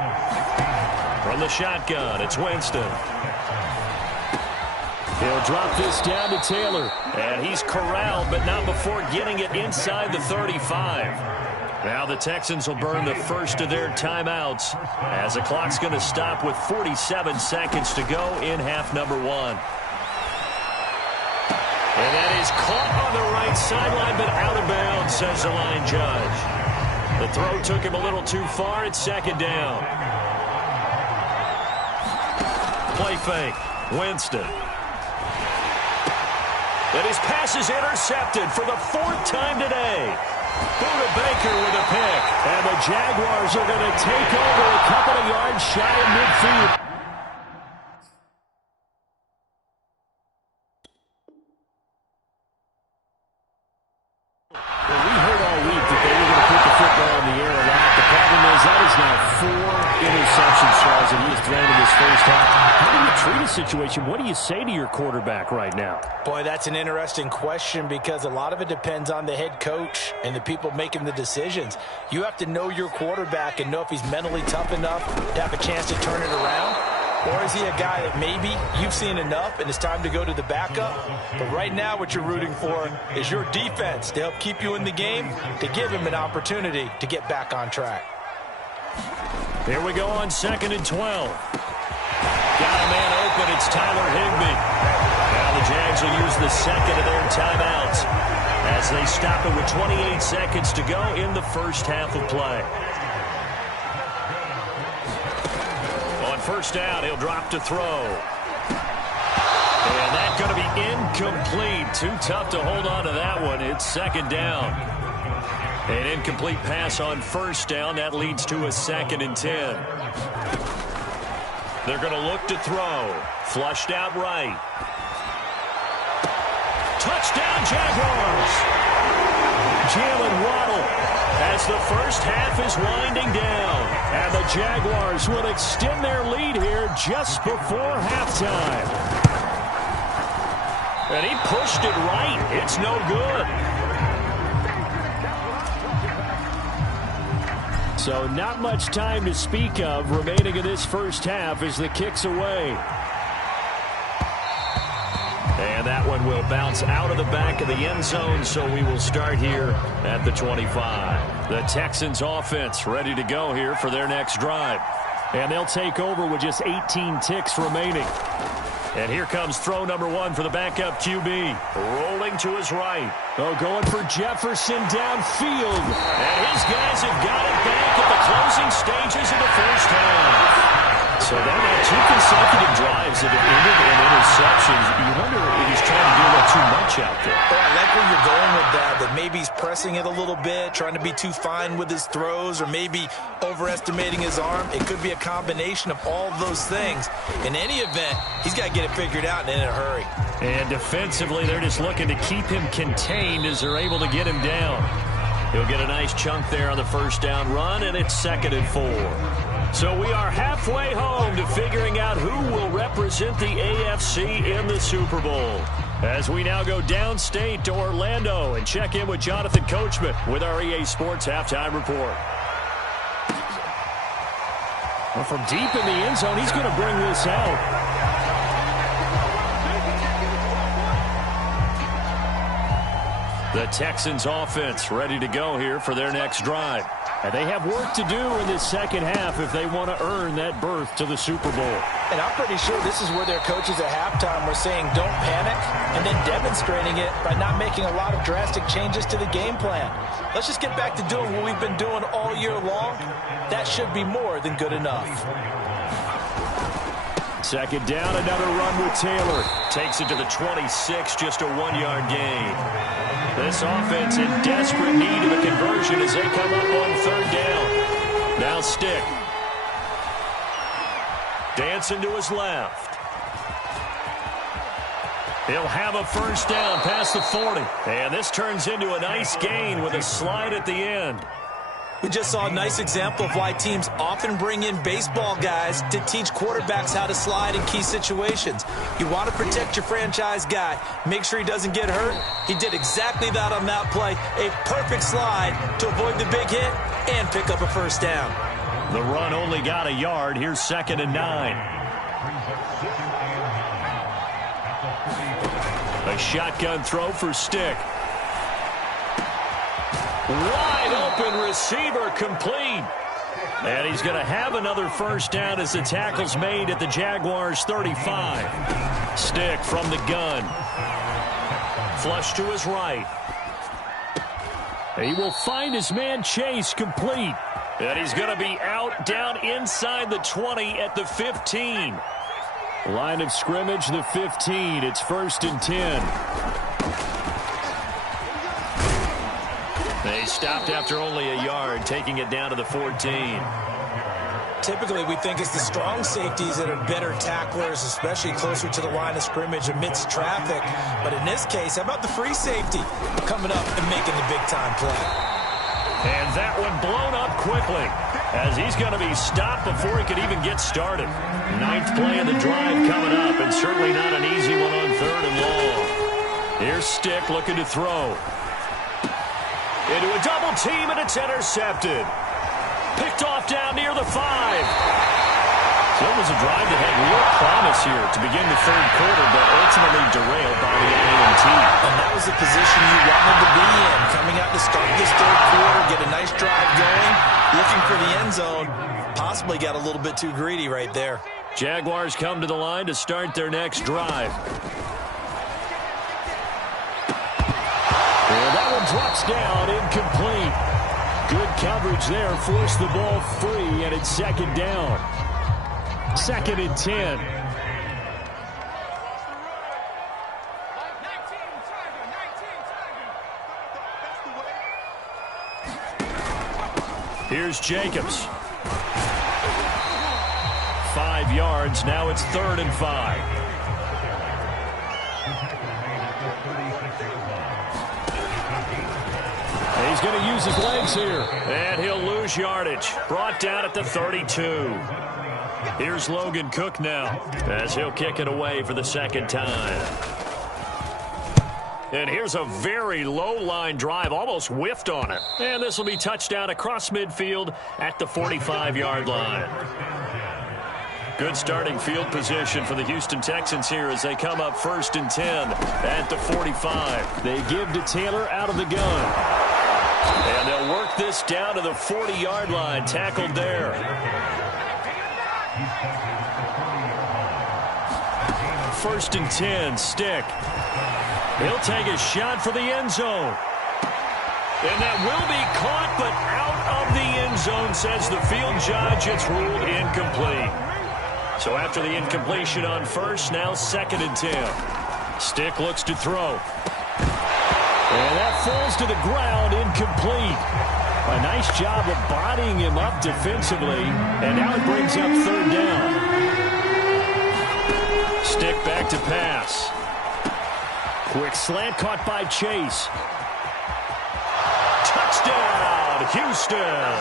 From the shotgun, it's Winston. He'll drop this down to Taylor. And he's corralled, but not before getting it inside the 35. Now the Texans will burn the first of their timeouts as the clock's going to stop with 47 seconds to go in half number 1. And that is caught on the right sideline, but out of bounds, says the line judge. The throw took him a little too far. It's second down. Play fake. Winston. And his pass is intercepted for the 4th time today. Buda Baker with a pick. And the Jaguars are going to take over a couple of yards shy of midfield. Well, we heard all week that they were going to put the football in the air a lot. The problem is that is now 4 interceptions, Charles, that he has thrown in this first half. How do you treat a situation? What do you say to your quarterback right now? Boy, that's an interesting question, because a lot of it depends on the head coach and the people making the decisions. You have to know your quarterback and know if he's mentally tough enough to have a chance to turn it around. Or is he a guy that maybe you've seen enough and it's time to go to the backup? But right now what you're rooting for is your defense to help keep you in the game, to give him an opportunity to get back on track. Here we go on 2nd and 12. Got a man open. It's Tyler Higbee. Now the Jags will use the second of their timeouts as they stop it with 28 seconds to go in the first half of play. On first down, he'll drop to throw. And that's going to be incomplete. Too tough to hold on to that one. It's second down. An incomplete pass on first down. That leads to a 2nd and 10. They're going to look to throw. Flushed out right. Touchdown, Jaguars. Jalen Waddle as the first half is winding down. And the Jaguars will extend their lead here just before halftime. And he pushed it right. It's no good. So not much time to speak of remaining in this first half as the kick's away. And that one will bounce out of the back of the end zone, so we will start here at the 25. The Texans offense ready to go here for their next drive. And they'll take over with just 18 ticks remaining. And here comes throw number 1 for the backup QB. Rolling to his right. Oh, going for Jefferson downfield. And his guys have got it back at the closing stages of the first half. So they're now 2 consecutive drives that have ended in interceptions. You wonder if he's trying to do a little too much out there. Well, I like where you're going with that maybe he's pressing it a little bit, trying to be too fine with his throws, or maybe overestimating his arm. It could be a combination of all of those things. In any event, he's got to get it figured out and in a hurry. And defensively, they're just looking to keep him contained as they're able to get him down. He'll get a nice chunk there on the first down run, and it's 2nd and 4. So we are halfway home to figuring out who will represent the AFC in the Super Bowl. As we now go downstate to Orlando and check in with Jonathan Coachman with our EA Sports Halftime Report. Well, from deep in the end zone, he's going to bring this out. The Texans offense ready to go here for their next drive. And they have work to do in this second half if they want to earn that berth to the Super Bowl. And I'm pretty sure this is where their coaches at halftime were saying don't panic and then demonstrating it by not making a lot of drastic changes to the game plan. Let's just get back to doing what we've been doing all year long. That should be more than good enough. Second down, another run with Taylor. Takes it to the 26, just a 1-yard gain. This offense in desperate need of a conversion as they come up on third down. Now Stick. Dancing to his left. He'll have a first down past the 40. And this turns into a nice gain with a slide at the end. We just saw a nice example of why teams often bring in baseball guys to teach quarterbacks how to slide in key situations. You want to protect your franchise guy. Make sure he doesn't get hurt. He did exactly that on that play. A perfect slide to avoid the big hit and pick up a first down. The run only got a yard. Here's 2nd and 9. A shotgun throw for Stick. Wide open receiver complete. And he's going to have another first down as the tackle's made at the Jaguars' 35. Stick from the gun. Flush to his right. He will find his man Chase complete. And he's going to be out down inside the 20 at the 15. Line of scrimmage, the 15. It's 1st and 10. They stopped after only a yard, taking it down to the 14. Typically, we think it's the strong safeties that are better tacklers, especially closer to the line of scrimmage amidst traffic. But in this case, how about the free safety coming up and making the big-time play? And that one blown up quickly as he's going to be stopped before he could even get started. 9th play of the drive coming up, and certainly not an easy one on 3rd and long. Here's Stick looking to throw. Into a double team, and it's intercepted. Picked off down near the 5. So it was a drive that had real promise here to begin the 3rd quarter, but ultimately derailed by the AT&T. And that was the position you wanted to be in. Coming out to start this 3rd quarter, get a nice drive going, looking for the end zone. Possibly got a little bit too greedy right there. Jaguars come to the line to start their next drive. And that one drops down, incomplete. Good coverage there, forced the ball free, and it's 2nd down. 2nd and 10. Here's Jacobs. 5 yards, now it's 3rd and 5. He's going to use his legs here. And he'll lose yardage. Brought down at the 32. Here's Logan Cook now as he'll kick it away for the 2nd time. And here's a very low-line drive, almost whiffed on it. And this will be touchdown across midfield at the 45-yard line. Good starting field position for the Houston Texans here as they come up 1st and 10 at the 45. They give to Taylor out of the gun. And they'll work this down to the 40-yard line, tackled there. 1st and 10, Stick. He'll take a shot for the end zone. And that will be caught, but out of the end zone, says the field judge. It's ruled incomplete. So after the incompletion on 1st, now 2nd and 10. Stick looks to throw. And that falls to the ground, incomplete. A nice job of bodying him up defensively. And now it brings up 3rd down. Stick back to pass. Quick slant caught by Chase. Touchdown, Houston.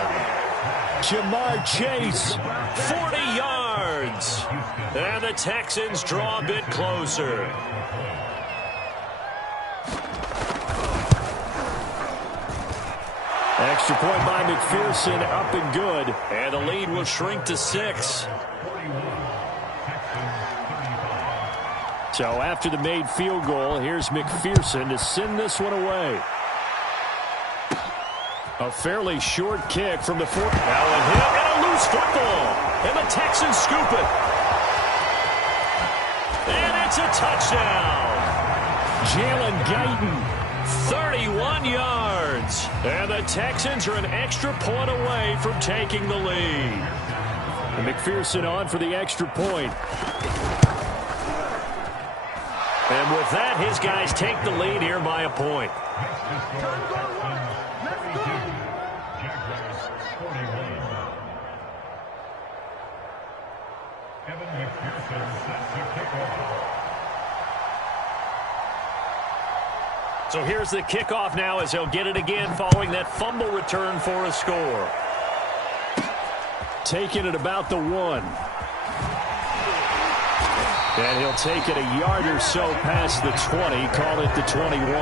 Jamar Chase, 40 yards. And the Texans draw a bit closer. Extra point by McPherson, up and good. And the lead will shrink to 6. So after the made field goal, here's McPherson to send this one away. A fairly short kick from the 4. Now a hit and a loose football. And the Texans scoop it. And it's a touchdown. Jalen Guyton, 31 yards. And the Texans are an extra point away from taking the lead. And McPherson on for the extra point. And with that, his guys take the lead here by a point. So here's the kickoff now as he'll get it again following that fumble return for a score. Taking it about the 1. And he'll take it a yard or so past the 20, call it the 21.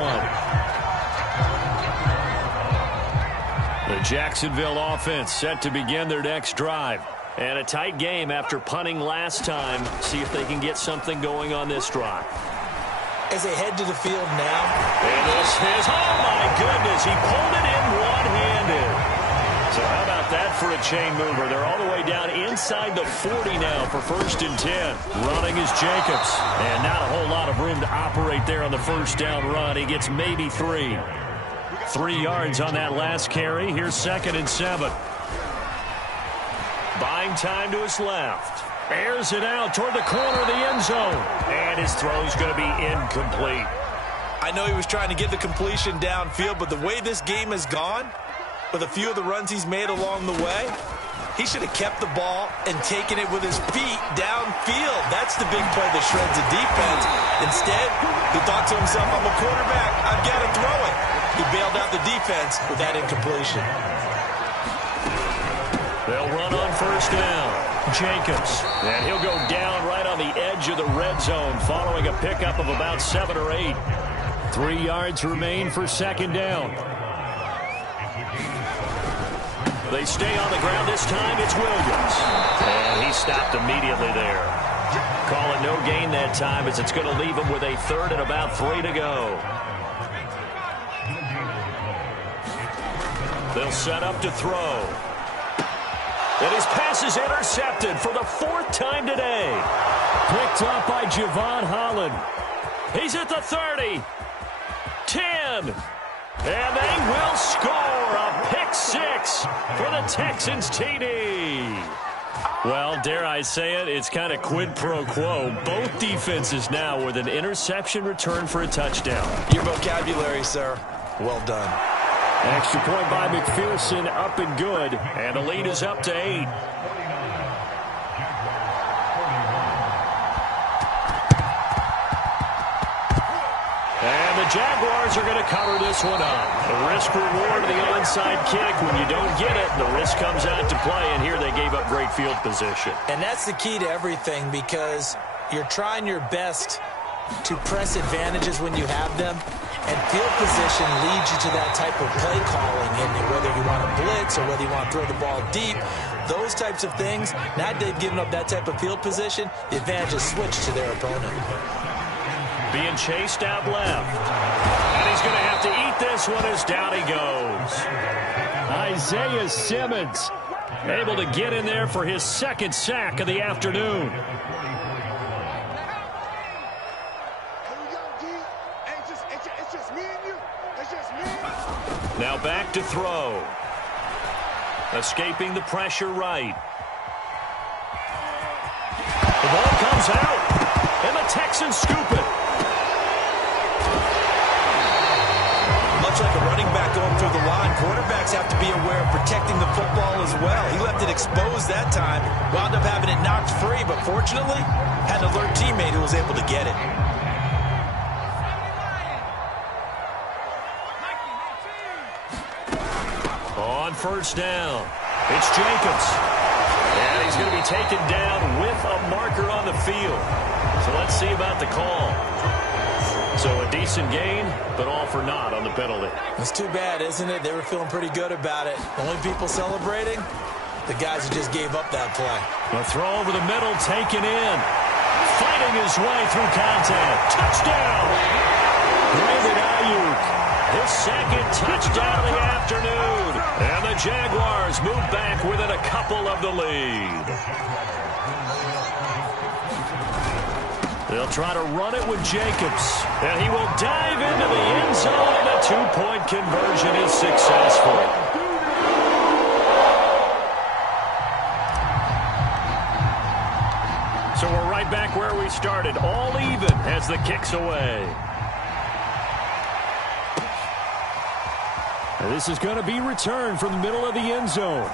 The Jacksonville offense set to begin their next drive. And a tight game after punting last time. See if they can get something going on this drive. As they head to the field now. And this is, oh my goodness, he pulled it in one-handed. So how about that for a chain mover? They're all the way down inside the 40 now for 1st and 10. Running is Jacobs. And not a whole lot of room to operate there on the first down run. He gets maybe 3. 3 yards on that last carry. Here's 2nd and 7. Buying time to his left. Airs it out toward the corner of the end zone. And his throw's going to be incomplete. I know he was trying to get the completion downfield, but the way this game has gone, with a few of the runs he's made along the way, he should have kept the ball and taken it with his feet downfield. That's the big play that shreds the defense. Instead, he thought to himself, I'm a quarterback, I've got to throw it. He bailed out the defense with that incompletion. They'll run on 1st down. Jacobs. And he'll go down right on the edge of the red zone following a pickup of about 7 or 8. 3 yards remain for 2nd down. They stay on the ground this time. It's Williams. And he stopped immediately there. Call it no gain that time as it's going to leave him with a 3rd and about 3 to go. They'll set up to throw. And his pass is intercepted for the 4th time today. Picked up by Javon Holland. He's at the 30. 10. And they will score a pick 6 for the Texans TD. Well, dare I say it, it's kind of quid pro quo. Both defenses now with an interception return for a touchdown. Your vocabulary, sir. Well done. Extra point by McPherson, up and good. And the lead is up to 8. And the Jaguars are going to cover this one up. The risk-reward of the onside kick. When you don't get it, the risk comes out to play. And here they gave up great field position. And that's the key to everything, because you're trying your best to press advantages when you have them. And field position leads you to that type of play calling, and whether you want to blitz or whether you want to throw the ball deep, those types of things. Now they've given up that type of field position, the advantage is switched to their opponent. Being chased out left. And he's going to have to eat this one as down he goes. Isaiah Simmons able to get in there for his 2nd sack of the afternoon. Now back to throw. Escaping the pressure right. The ball comes out. And the Texans scoop it. Much like a running back going through the line, quarterbacks have to be aware of protecting the football as well. He left it exposed that time. Wound up having it knocked free, but fortunately, had an alert teammate who was able to get it. On 1st down. It's Jacobs. And he's going to be taken down with a marker on the field. So let's see about the call. So a decent gain, but all for naught on the penalty. It's too bad, isn't it? They were feeling pretty good about it. Only people celebrating, the guys who just gave up that play. A throw over the middle, taken in. Fighting his way through contact. Touchdown! Brandon Ayuk, his second touchdown of the afternoon. And the Jaguars move back within a couple of the lead. They'll try to run it with Jacobs. And he will dive into the end zone, and the two-point conversion is successful. So we're right back where we started, all even as the kick's away. And this is going to be returned from the middle of the end zone.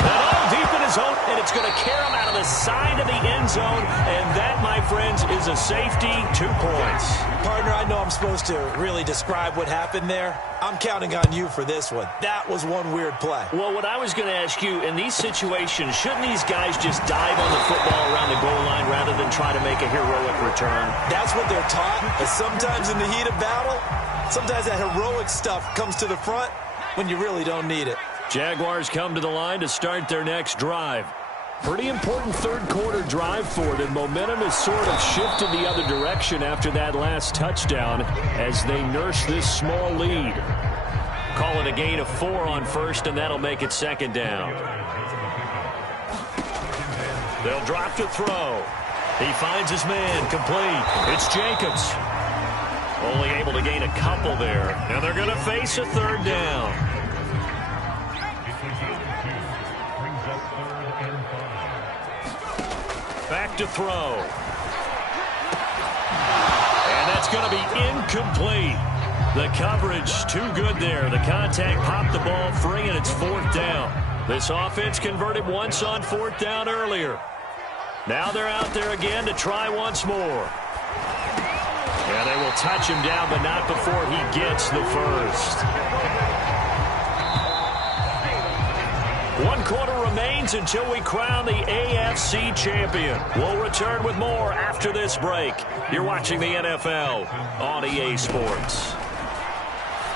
And all deep in his own, and it's going to carry him out of the side of the end zone. And that, my friends, is a safety, 2 points. Partner, I know I'm supposed to really describe what happened there. I'm counting on you for this one. That was one weird play. Well, what I was going to ask you, in these situations, shouldn't these guys just dive on the football around the goal line rather than try to make a heroic return? That's what they're taught. But sometimes in the heat of battle, sometimes that heroic stuff comes to the front when you really don't need it. Jaguars come to the line to start their next drive. Pretty important third-quarter drive for them. Momentum has sort of shifted the other direction after that last touchdown as they nurse this small lead. Call it a gain of 4 on first, and that'll make it second down. They'll drop to throw. He finds his man, complete. It's Jacobs. Only able to gain a couple there, and they're going to face a third down. Back to throw. And that's going to be incomplete. The coverage too good there. The contact popped the ball free, and it's fourth down. This offense converted once on fourth down earlier. Now they're out there again to try once more. Yeah, they will touch him down, but not before he gets the first. 1 quarter remains until we crown the AFC champion. We'll return with more after this break. You're watching the NFL on EA Sports.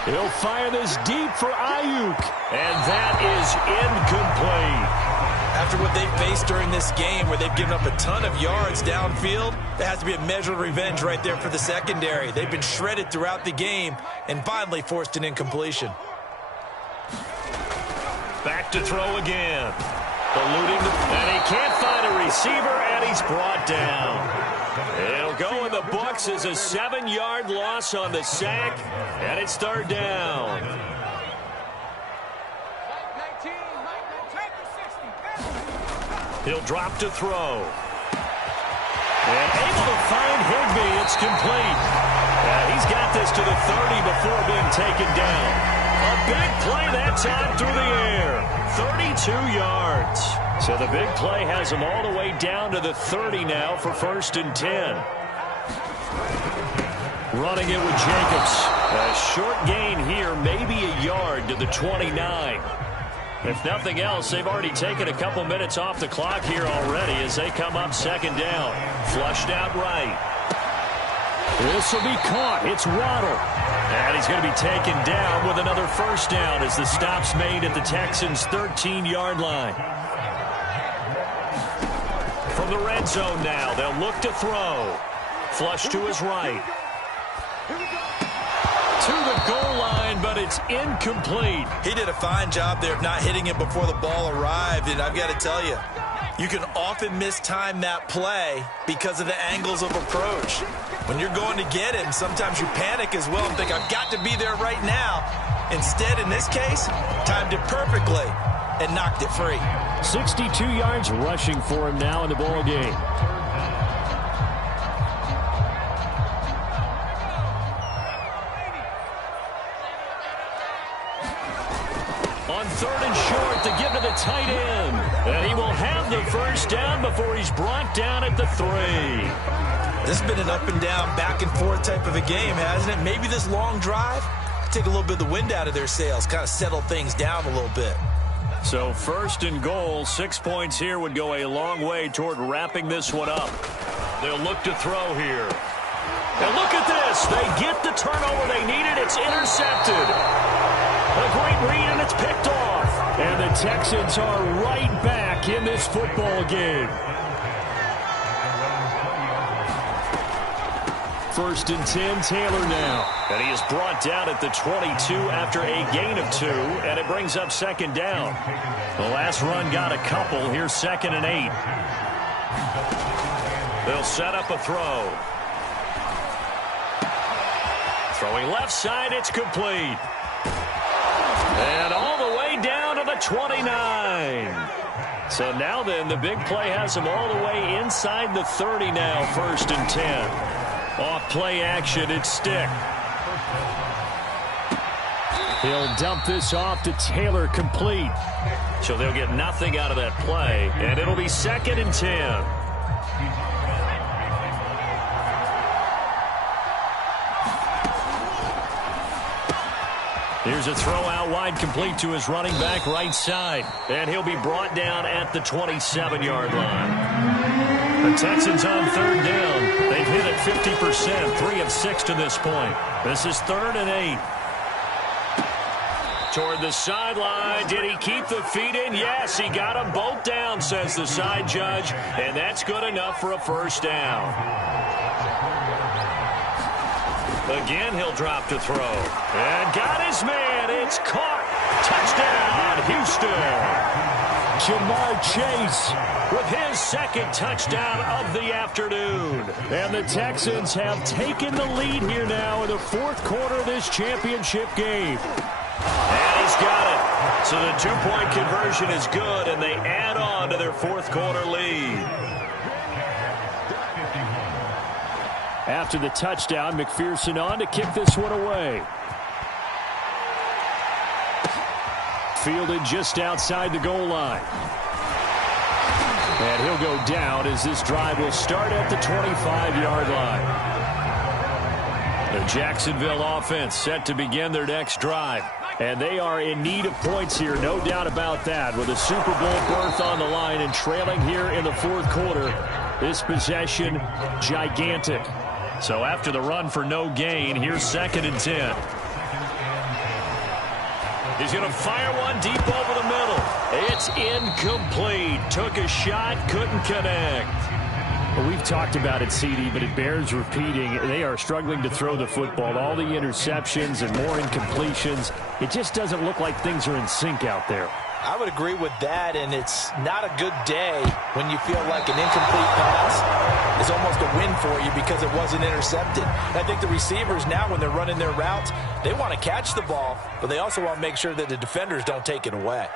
He'll fire this deep for Ayuk, and that is incomplete. After what they've faced during this game where they've given up a ton of yards downfield, there has to be a measure of revenge right there for the secondary. They've been shredded throughout the game and finally forced an incompletion. Back to throw again. Eluding and he can't find a receiver, and he's brought down. It'll go in the books as a 7-yard loss on the sack, and it's third down. He'll drop to throw. And able to find Higbee. It's complete. He's got this to the 30 before being taken down. A big play that time through the air. 32 yards. So the big play has him all the way down to the 30 now for 1st and 10. Running it with Jacobs. A short gain here, maybe a yard to the 29. If nothing else, they've already taken a couple minutes off the clock here already as they come up second down. Flushed out right. This will be caught. It's Waddle. And he's going to be taken down with another first down as the stop's made at the Texans' 13-yard line. From the red zone now, they'll look to throw. Flush to his right. To the goal line, but it's incomplete. He did a fine job there of not hitting it before the ball arrived, and I've got to tell you, you can often mistime that play because of the angles of approach. When you're going to get him, sometimes you panic as well and think, I've got to be there right now. Instead, in this case, timed it perfectly and knocked it free. 62 yards rushing for him now in the ball game. On 3rd and short, to give to the tight end. And he will have the first down before he's brought down at the 3. This has been an up-and-down, back-and-forth type of a game, hasn't it? Maybe this long drive take a little bit of the wind out of their sails, kind of settle things down a little bit. So first and goal, 6 points here would go a long way toward wrapping this one up. They'll look to throw here. And look at this. They get the turnover they needed. It's intercepted. A great read, and it's picked off. And the Texans are right back in this football game. First and 10, Taylor now. And he is brought down at the 22 after a gain of 2, and it brings up second down. The last run got a couple. Here's 2nd and 8. They'll set up a throw. Throwing left side, it's complete. And all the way down to the 29. So now then, the big play has him all the way inside the 30 now, 1st and 10. Off play action, it's Stick. He'll dump this off to Taylor, complete. So they'll get nothing out of that play, and it'll be 2nd and 10. Here's a throw out wide, complete to his running back right side. And he'll be brought down at the 27-yard line. The Texans on 3rd down. They've hit it 50%, 3 of 6 to this point. This is 3rd and 8. Toward the sideline. Did he keep the feet in? Yes, he got them both down, says the side judge. And that's good enough for a 1st down. Again, he'll drop to throw. And got his man. It's caught. Touchdown, Houston. Jamar Chase with his 2nd touchdown of the afternoon. And the Texans have taken the lead here now in the 4th quarter of this championship game. And he's got it. So the 2-point conversion is good, and they add on to their 4th quarter lead. After the touchdown, McPherson on to kick this one away. Fielded just outside the goal line. And he'll go down as this drive will start at the 25-yard line. The Jacksonville offense set to begin their next drive. And they are in need of points here, no doubt about that. With a Super Bowl berth on the line and trailing here in the 4th quarter, this possession gigantic. So after the run for no gain, here's 2nd and 10. He's going to fire one deep over the middle. It's incomplete. Took a shot, couldn't connect. Well, we've talked about it, CD, but it bears repeating. They are struggling to throw the football. All the interceptions and more incompletions. It just doesn't look like things are in sync out there. I would agree with that, and it's not a good day when you feel like an incomplete pass is almost a win for you because it wasn't intercepted. And I think the receivers now, when they're running their routes, they want to catch the ball, but they also want to make sure that the defenders don't take it away.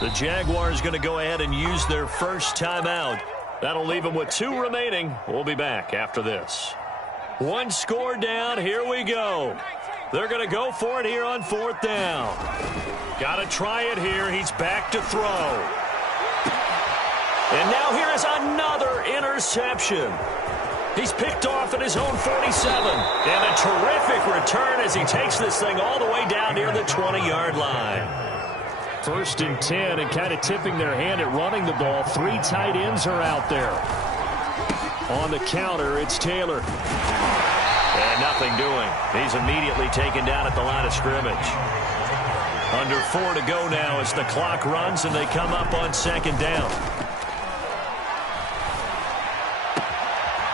The Jaguars going to go ahead and use their first timeout. That'll leave them with 2 remaining. We'll be back after this. 1 score down. Here we go. They're going to go for it here on 4th down. Got to try it here. He's back to throw. And now here is another interception. He's picked off at his own 47. And a terrific return as he takes this thing all the way down near the 20-yard line. 1st and 10, and kind of tipping their hand at running the ball. 3 tight ends are out there. On the counter, it's Taylor. And nothing doing. He's immediately taken down at the line of scrimmage. Under 4 to go now as the clock runs and they come up on 2nd down.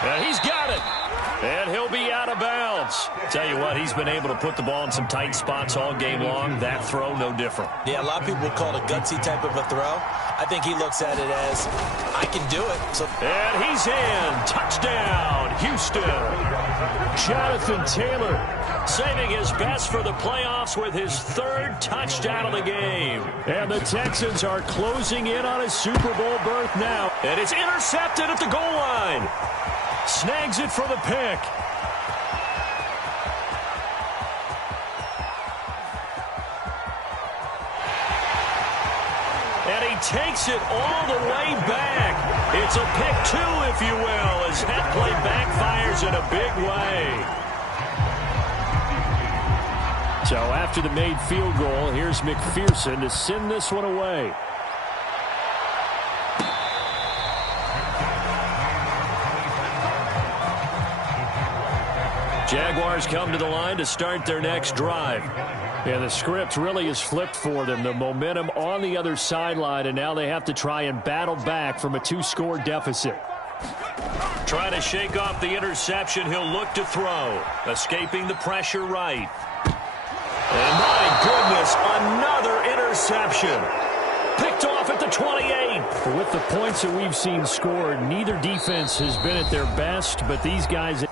And he's got it. And he'll be out of bounds. Tell you what, he's been able to put the ball in some tight spots all game long. That throw, no different. Yeah, a lot of people would call it a gutsy type of a throw. I think he looks at it as, I can do it. And he's in. Touchdown, Houston. Jonathan Taylor saving his best for the playoffs with his 3rd touchdown of the game. And the Texans are closing in on a Super Bowl berth now. And it's intercepted at the goal line. Snags it for the pick. And he takes it all the way back. It's a pick 2, if you will, as that play backfires in a big way. So after the made field goal, here's McPherson to send this one away. Jaguars come to the line to start their next drive. Yeah, the script really is flipped for them. The momentum on the other sideline, and now they have to try and battle back from a 2-score deficit. Trying to shake off the interception. He'll look to throw. Escaping the pressure right. And my goodness, another interception. Picked off at the 28. With the points that we've seen scored, neither defense has been at their best, but these guys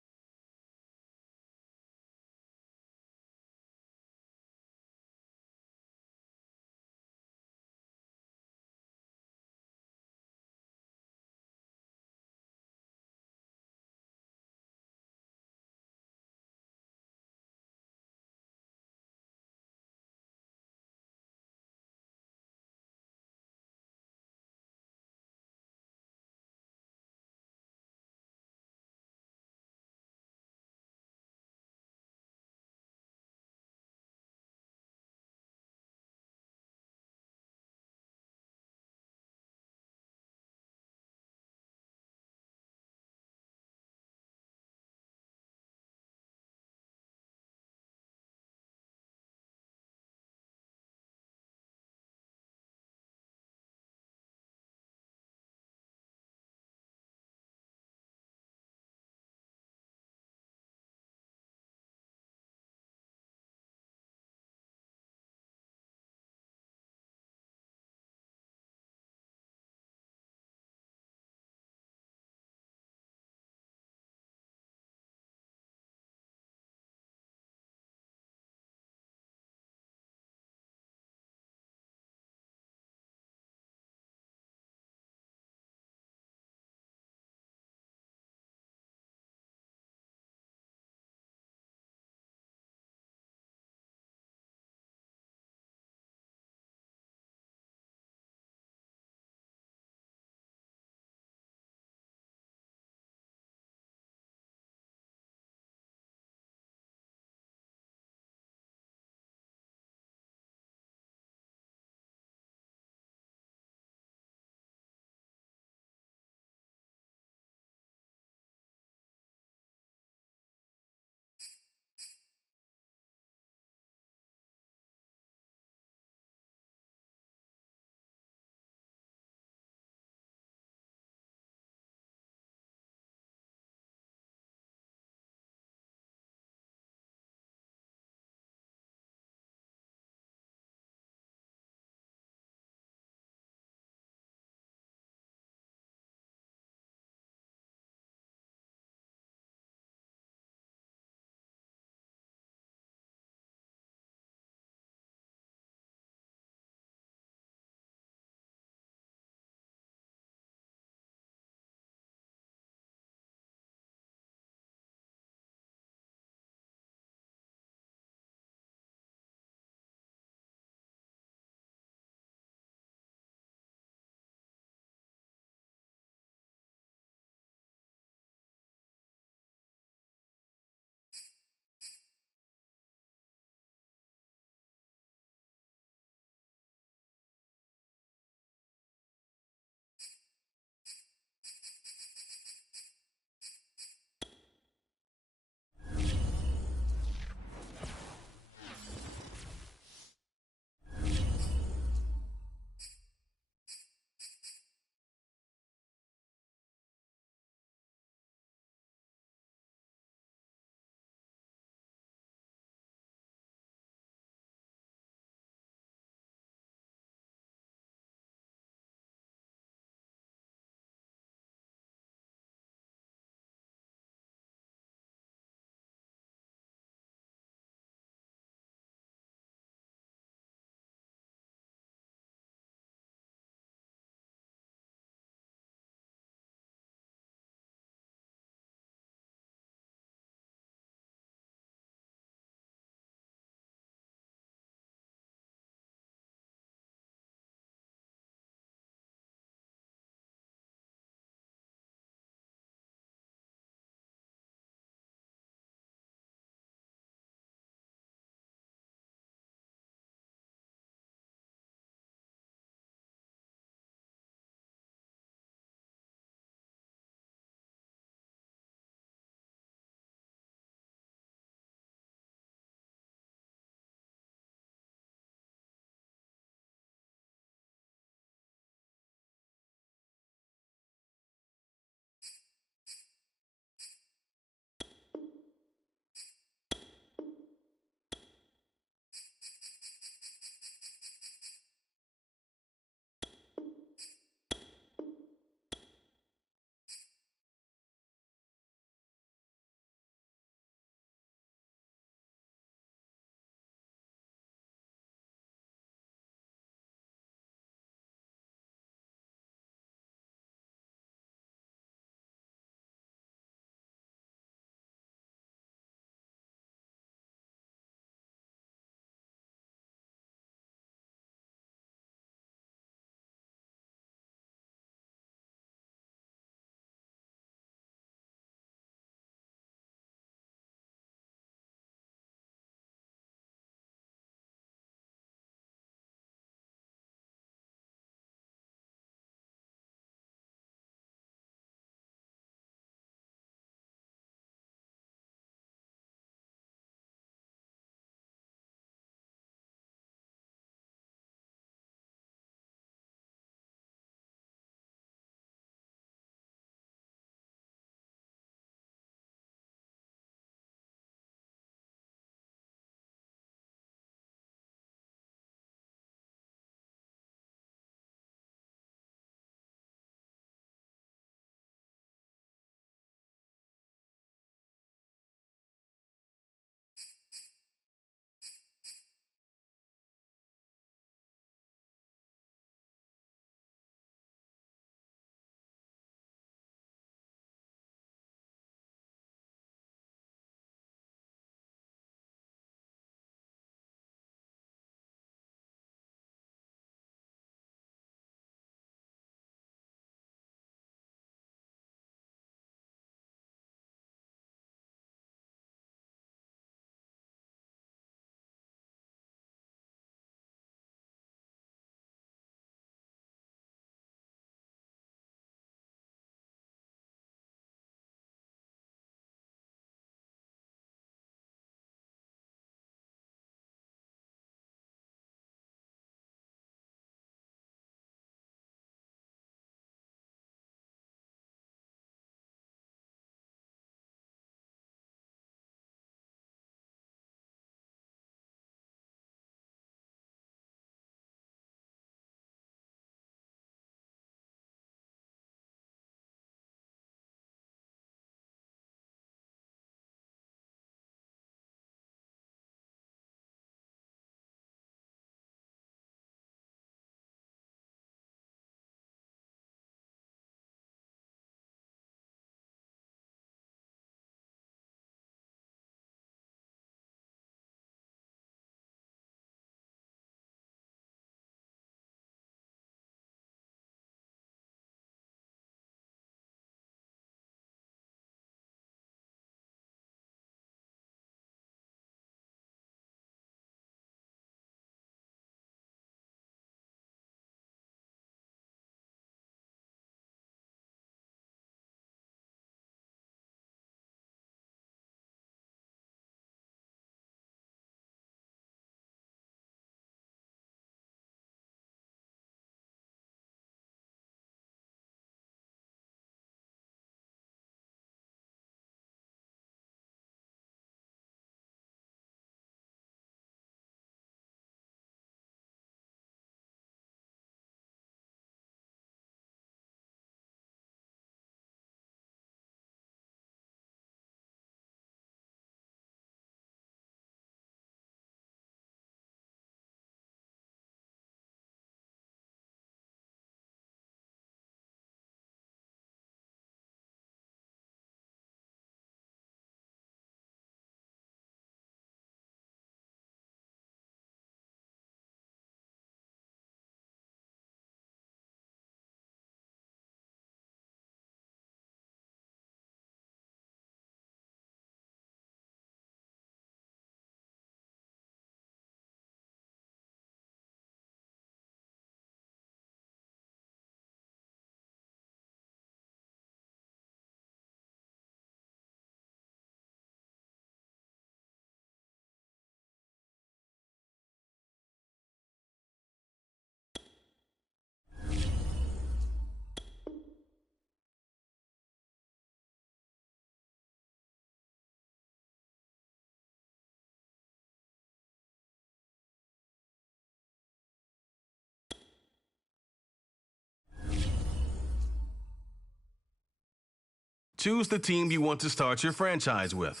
choose the team you want to start your franchise with.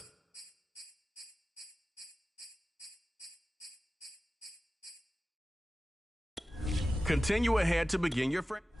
Continue ahead to begin your franchise.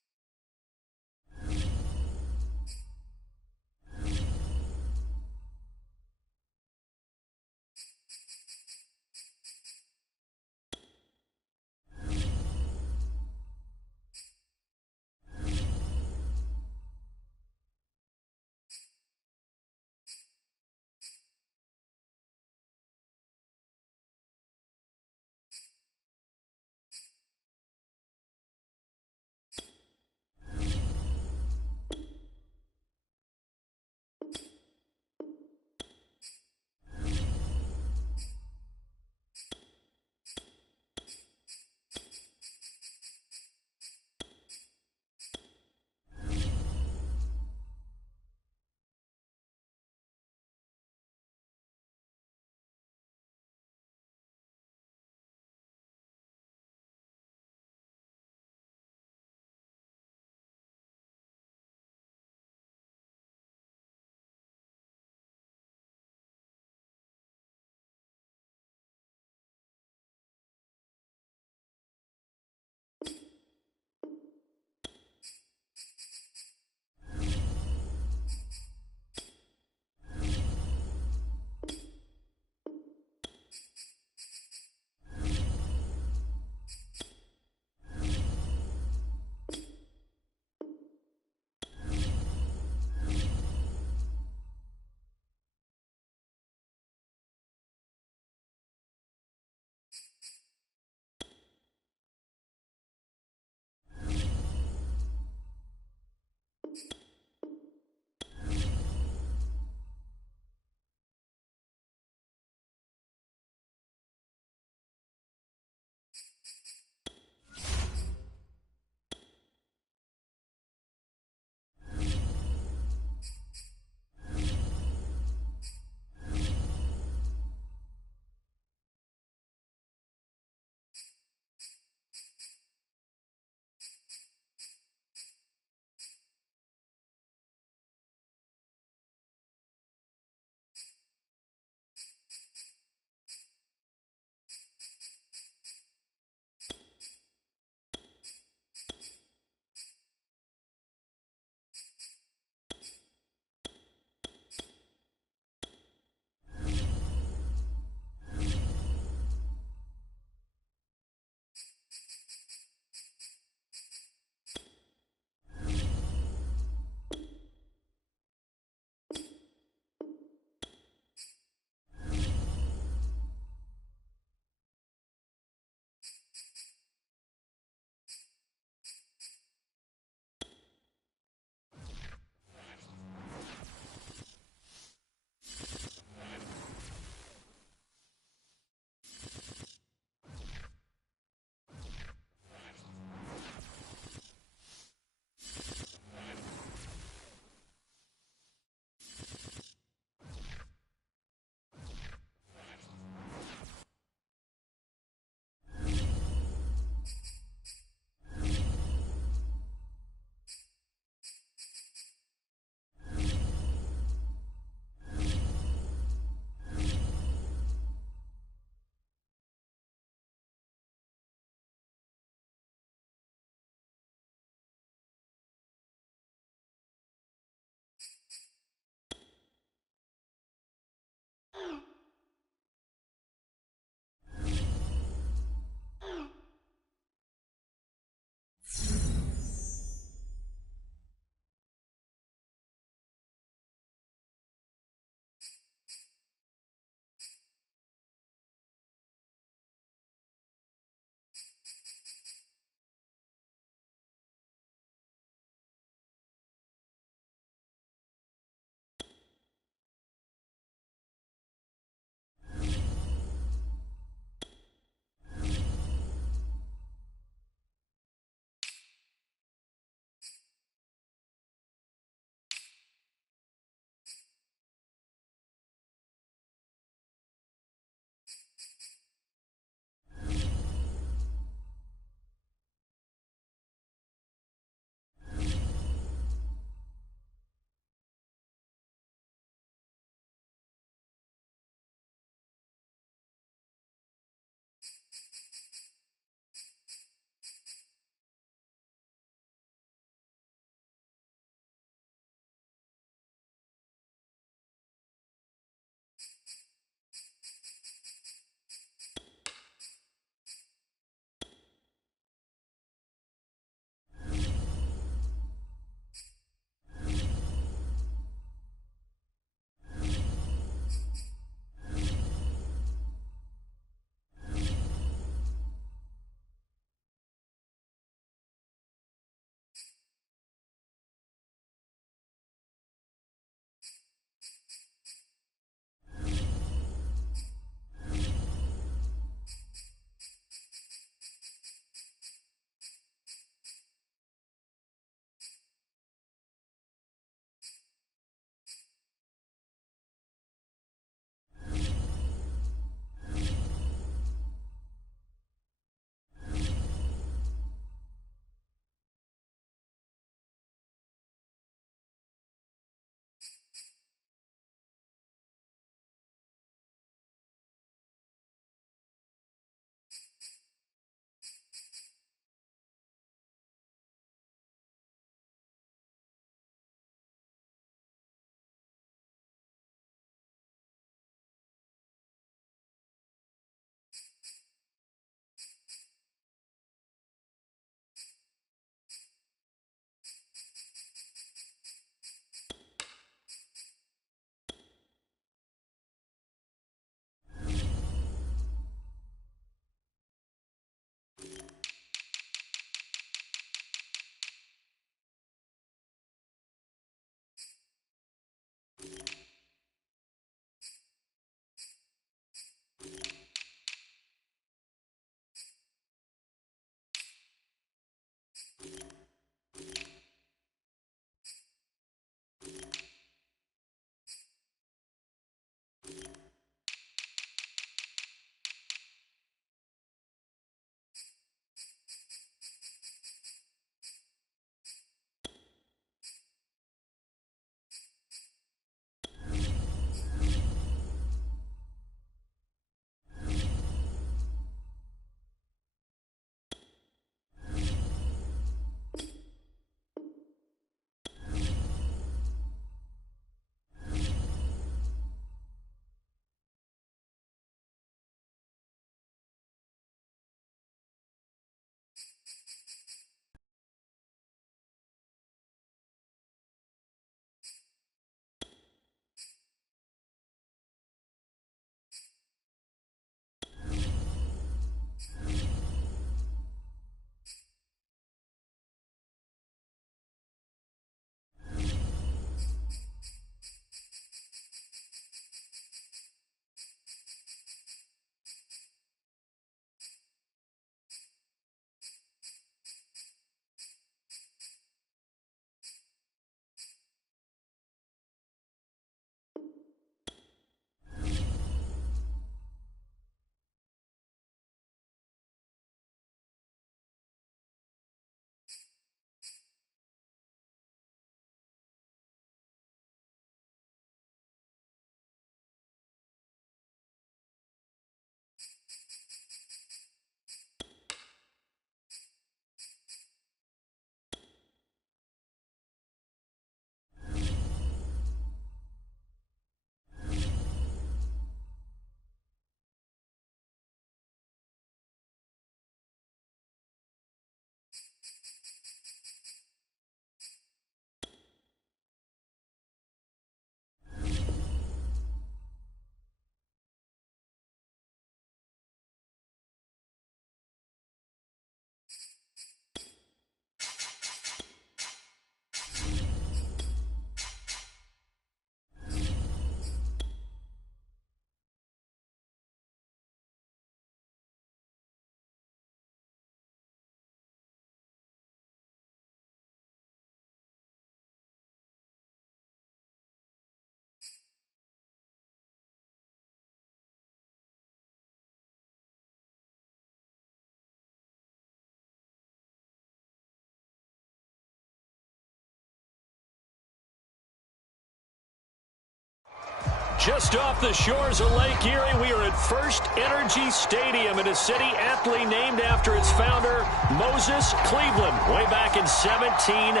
Just off the shores of Lake Erie, we are at First Energy Stadium in a city aptly named after its founder, Moses Cleveland, way back in 1796.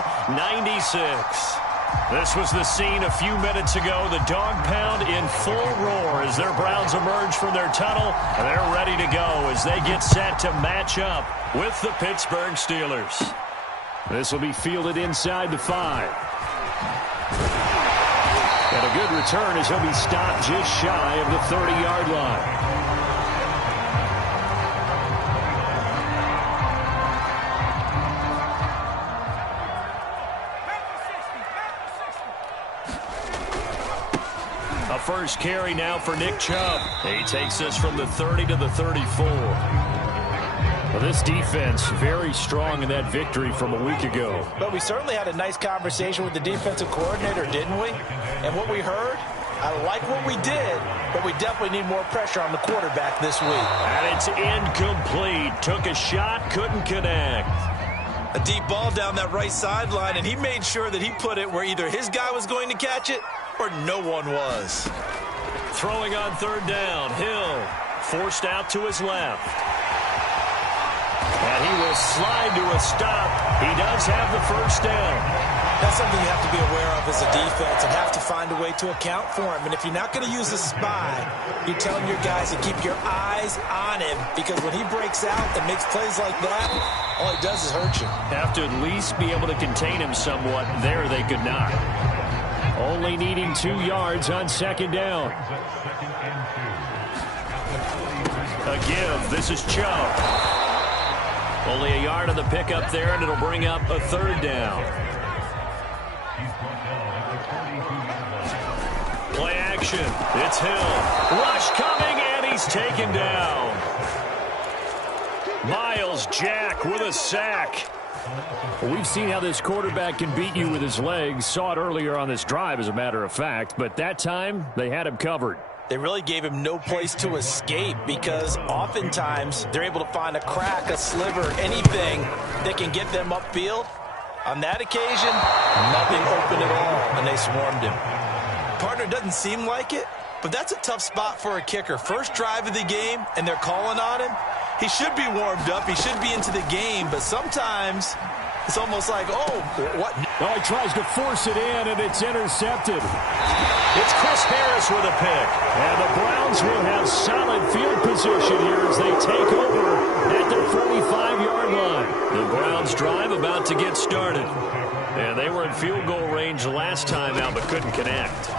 This was the scene a few minutes ago. The dog pound in full roar as their Browns emerge from their tunnel. And they're ready to go as they get set to match up with the Pittsburgh Steelers. This will be fielded inside the 5. And a good return as he'll be stopped just shy of the 30-yard line. A first carry now for Nick Chubb. He takes us from the 30 to the 34. Well, this defense very strong in that victory from a week ago. But we certainly had a nice conversation with the defensive coordinator, didn't we? And what we heard, I like what we did, but we definitely need more pressure on the quarterback this week. And it's incomplete. Took a shot, couldn't connect. A deep ball down that right sideline, and he made sure that he put it where either his guy was going to catch it or no one was. Throwing on third down, Hill forced out to his left. And he will slide to a stop. He does have the first down. That's something you have to be aware of as a defense and have to find a way to account for him. And if you're not going to use a spy, you're telling your guys to keep your eyes on him, because when he breaks out and makes plays like that, all he does is hurt you. Have to at least be able to contain him somewhat. There they could not. Only needing 2 yards on second down. A give. This is Chubb. Only a yard on the pickup there, and it'll bring up a third down. Play action. It's Hill. Rush coming, and he's taken down. Miles Jack with a sack. Well, we've seen how this quarterback can beat you with his legs. Saw it earlier on this drive, as a matter of fact. But that time, they had him covered. They really gave him no place to escape, because oftentimes they're able to find a crack, a sliver, anything that can get them upfield. On that occasion, nothing open at all, and they swarmed him. Partner, doesn't seem like it, but that's a tough spot for a kicker. First drive of the game, and they're calling on him. He should be warmed up. He should be into the game, but sometimes it's almost like, oh, what? Oh, he tries to force it in, and it's intercepted. It's Chris Harris with a pick. And the Browns will have solid field position here as they take over at the 45-yard line. The Browns drive about to get started. And they were in field goal range last time out, but couldn't connect.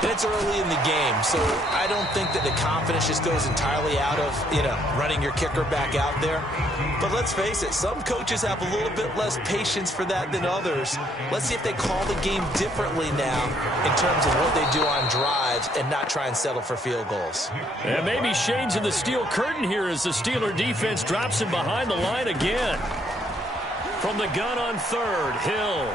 And it's early in the game, so I don't think that the confidence just goes entirely out of, running your kicker back out there. But let's face it, some coaches have a little bit less patience for that than others. Let's see if they call the game differently now in terms of what they do on drives and not try and settle for field goals. And maybe shades in the steel curtain here as the Steeler defense drops him behind the line again. From the gun on third, Hill.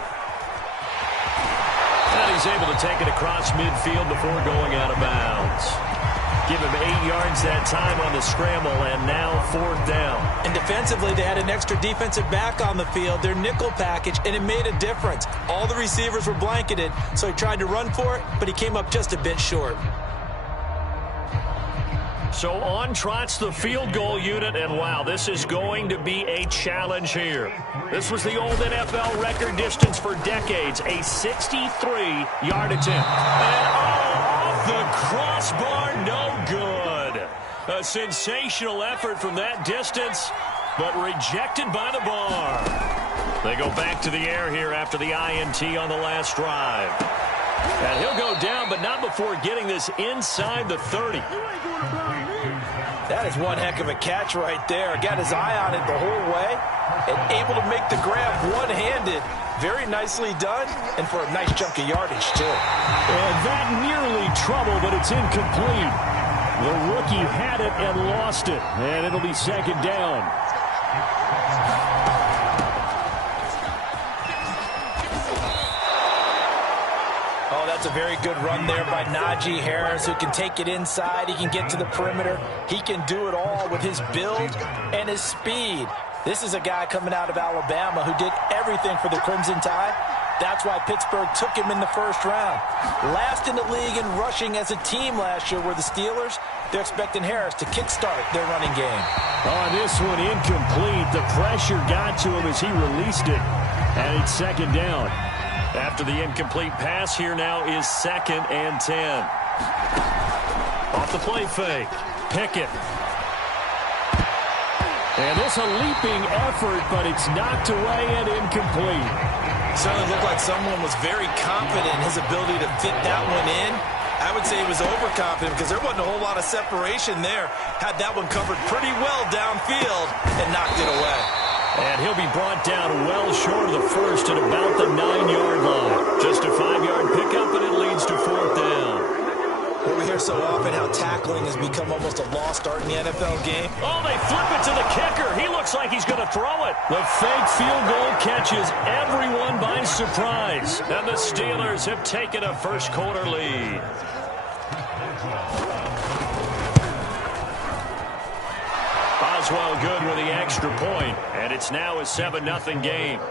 And he's able to take it across midfield before going out of bounds. Give him 8 yards that time on the scramble, and now fourth down. And defensively, they had an extra defensive back on the field, their nickel package, and it made a difference. All the receivers were blanketed, so he tried to run for it, but he came up just a bit short. So on trots the field goal unit, and wow, this is going to be a challenge here. This was the old NFL record distance for decades, a 63-yard attempt. And off the crossbar, no good. A sensational effort from that distance, but rejected by the bar. They go back to the air here after the INT on the last drive. And he'll go down, but not before getting this inside the 30. That is one heck of a catch right there. Got his eye on it the whole way and able to make the grab one-handed. Very nicely done, and for a nice chunk of yardage, too. And that nearly trouble, but it's incomplete. The rookie had it and lost it, and it'll be second down. Oh, that's a very good run there by Najee Harris, who can take it inside. He can get to the perimeter. He can do it all with his build and his speed. This is a guy coming out of Alabama who did everything for the Crimson Tide, That's why Pittsburgh took him in the first round. Last in the league in rushing as a team last year were the Steelers. They're expecting Harris to kickstart their running game. On this one, incomplete. The pressure got to him as he released it. And it's second down. After the incomplete pass, here now is 2nd and 10. Off the play fake. Pickett. And this a leaping effort, but it's knocked away and incomplete. Certainly looked like someone was very confident in his ability to fit that one in. I would say he was overconfident because there wasn't a whole lot of separation there. Had that one covered pretty well downfield and knocked it away. And he'll be brought down well short of the first at about the 9-yard line. Just a 5-yard pickup, and it leads to 4th down. Well, we hear so often how tackling has become almost a lost art in the NFL game. Oh, they flip it to the kicker. He looks like he's going to throw it. The fake field goal catches everyone by surprise. And the Steelers have taken a first-quarter lead. Boswell good with the extra point, and it's now a 7-0 game.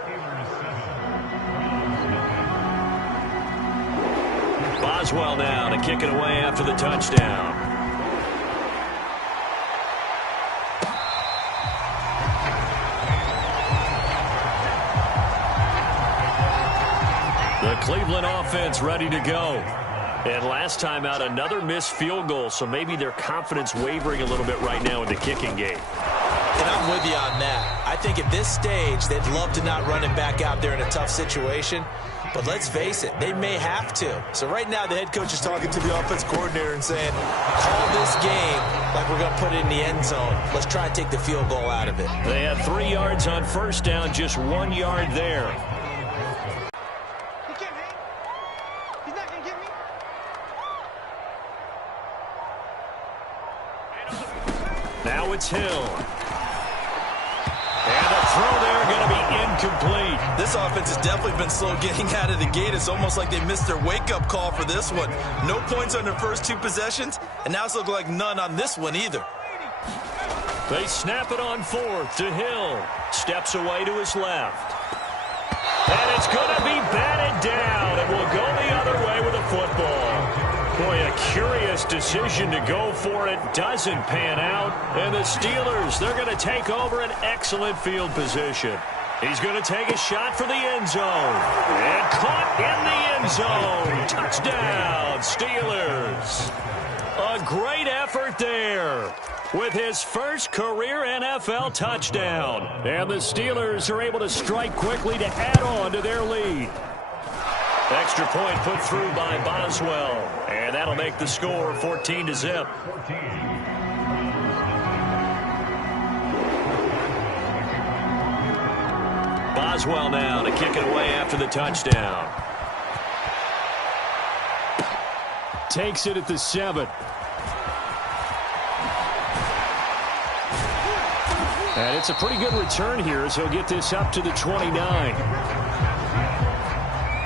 Boswell now to kick it away after the touchdown. The Cleveland offense ready to go. And last time out, another missed field goal, so maybe their confidence wavering a little bit right now in the kicking game. And I'm with you on that. I think at this stage, they'd love to not run him back out there in a tough situation. But let's face it, they may have to. So right now, the head coach is talking to the offense coordinator and saying, call this game like we're going to put it in the end zone. Let's try and take the field goal out of it. They had 3 yards on first down, just 1 yard there. He can't hang. He's not going to get me. Now it's Hill. And the throw there going to be incomplete. This offense has definitely been slow getting out of the gate. It's almost like they missed their wake-up call for this one. No points on their first 2 possessions, and now it's looking like none on this one either. They snap it on 4th to Hill. Steps away to his left. And it's going to be batted down. It will go the other way with the football. Boy, a curious decision to go for it. Doesn't pan out. And the Steelers, they're going to take over an excellent field position. He's going to take a shot for the end zone. And caught in the end zone. Touchdown, Steelers. A great effort there with his first career NFL touchdown. And the Steelers are able to strike quickly to add on to their lead. Extra point put through by Boswell. And that'll make the score 14-0. Boswell now to kick it away after the touchdown. Takes it at the 7. And it's a pretty good return here as he'll get this up to the 29.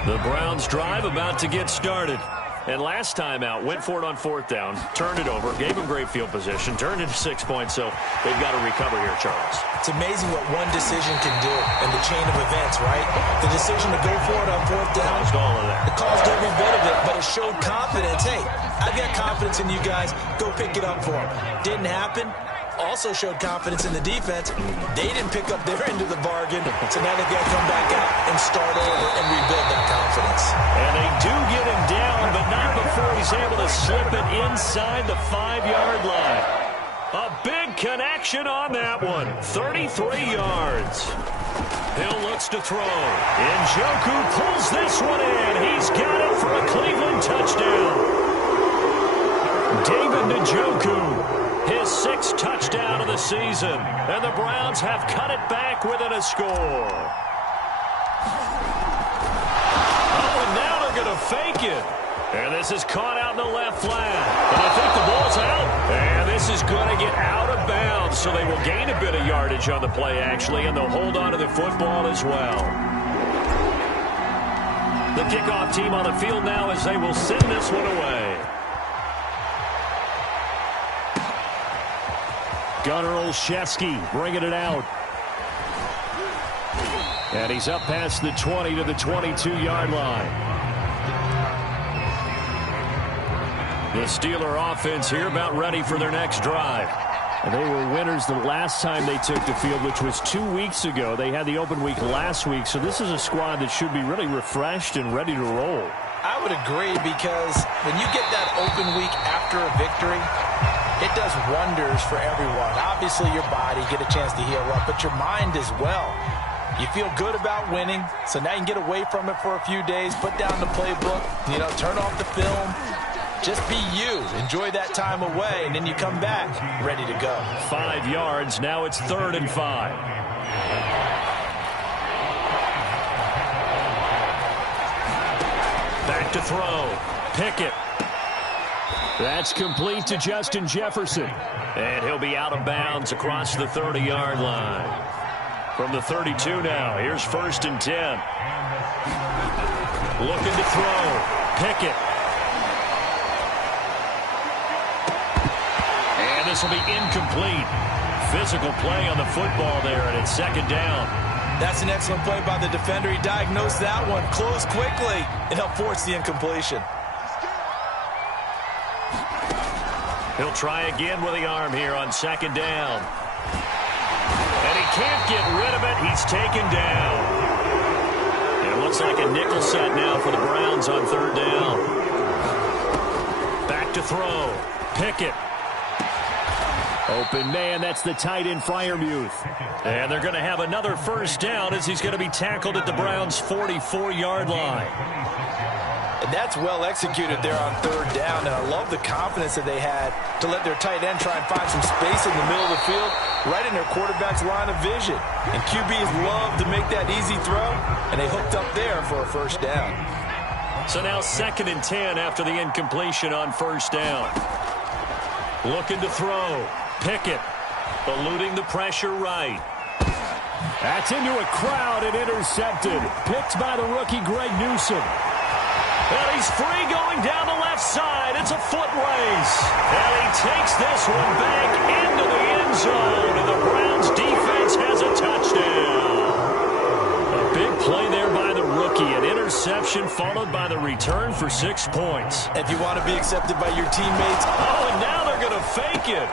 The Browns drive about to get started. And last time out, went for it on 4th down, turned it over, gave him great field position, turned it to 6 points, so they've got to recover here, Charles. It's amazing what one decision can do in the chain of events, right? The decision to go for it on 4th down. Caused all of that. It caused every bit of it, but it showed confidence. Hey, I've got confidence in you guys. Go pick it up for them. Didn't happen. Also showed confidence in the defense. They didn't pick up their end of the bargain, so now they've got to come back out and start over and rebuild that confidence. And they do get him down, but not before he's able to slip it inside the 5-yard line. A big connection on that one. 33 yards. Hill looks to throw. Njoku pulls this one in. He's got it for a Cleveland touchdown. David Njoku. His 6th touchdown of the season. And the Browns have cut it back within a score. Oh, and now they're going to fake it. And this is caught out in the left flat. And I think the ball's out. And this is going to get out of bounds. So they will gain a bit of yardage on the play, actually. And they'll hold on to the football as well. The kickoff team on the field now as they will send this one away. Gunnar Olszewski bringing it out. And he's up past the 20 to the 22-yard line. The Steeler offense here about ready for their next drive. And they were winners the last time they took the field, which was 2 weeks ago. They had the open week last week, so this is a squad that should be really refreshed and ready to roll. I would agree, because when you get that open week after a victory, it does wonders for everyone. Obviously, your body, get a chance to heal up, but your mind as well. You feel good about winning, so now you can get away from it for a few days, put down the playbook, turn off the film. Just be you. Enjoy that time away, and then you come back ready to go. 5 yards. Now it's 3rd and 5. Back to throw. Pickett. That's complete to Justin Jefferson. And he'll be out of bounds across the 30-yard line. From the 32 now, here's 1st and 10. Looking to throw. Pickett. And this will be incomplete. Physical play on the football there, and it's 2nd down. That's an excellent play by the defender. He diagnosed that one, closed quickly, and helped force the incompletion. He'll try again with the arm here on 2nd down. And he can't get rid of it. He's taken down. It looks like a nickel set now for the Browns on 3rd down. Back to throw. Pickett. Open man, that's the tight end Freiermuth. And they're going to have another 1st down as he's going to be tackled at the Browns' 44-yard line. And that's well executed there on 3rd down. And I love the confidence that they had to let their tight end try and find some space in the middle of the field, right in their quarterback's line of vision. And QBs love to make that easy throw, and they hooked up there for a 1st down. So now 2nd and 10 after the incompletion on 1st down. Looking to throw. Pickett eluding the pressure right. That's into a crowd and intercepted. Picked by the rookie Greg Newsome. And he's free going down the left side. It's a foot race. And he takes this one back into the end zone. And the Browns defense has a touchdown. A big play there by the rookie. An interception followed by the return for 6 points. If you want to be accepted by your teammates. Oh, and now they're going to fake it.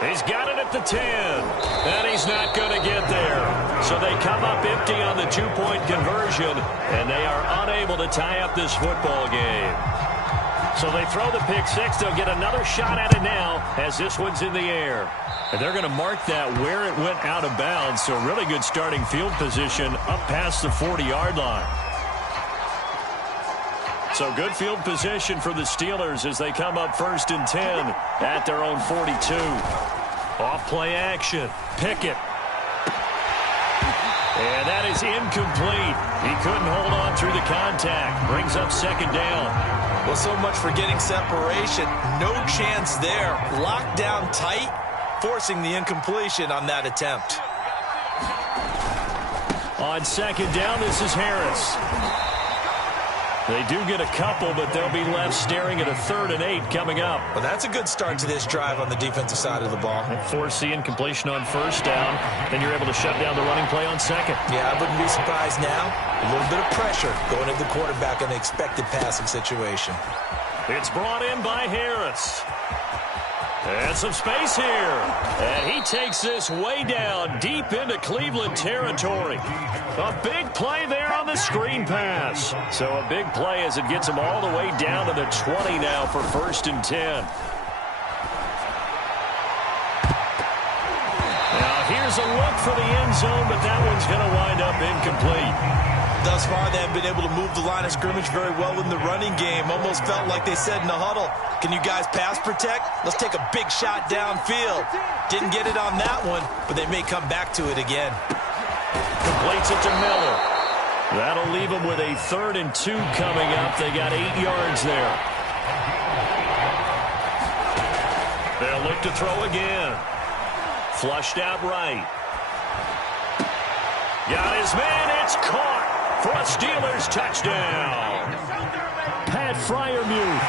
He's got it at the 10, and he's not going to get there. So they come up empty on the 2-point conversion, and they are unable to tie up this football game. So they throw the pick six. They'll get another shot at it now as this one's in the air. And they're going to mark that where it went out of bounds, so really good starting field position up past the 40-yard line. So good field position for the Steelers as they come up 1st and 10 at their own 42. Off play action. Pickett. And that is incomplete. He couldn't hold on through the contact. Brings up 2nd down. Well, so much for getting separation. No chance there. Locked down tight, forcing the incompletion on that attempt. On 2nd down, this is Harris. They do get a couple, but they'll be left staring at a 3rd and 8 coming up. Well, that's a good start to this drive on the defensive side of the ball. Force the incompletion on 1st down. Then you're able to shut down the running play on 2nd. Yeah, I wouldn't be surprised now. A little bit of pressure going at the quarterback in the expected passing situation. It's brought in by Harris. And some space here. And he takes this way down deep into Cleveland territory. A big play there on the screen pass. So a big play as it gets him all the way down to the 20 now for 1st and 10. Now here's a look for the end zone, but that one's going to wind up incomplete. Thus far, they have been able to move the line of scrimmage very well in the running game. Almost felt like they said in the huddle, can you guys pass protect? Let's take a big shot downfield. Didn't get it on that one, but they may come back to it again. Completes it to Miller. That'll leave them with a 3rd and 2 coming up. They got 8 yards there. They'll look to throw again. Flushed out right. Got his man. It's caught for a Steelers touchdown. Pat Freiermuth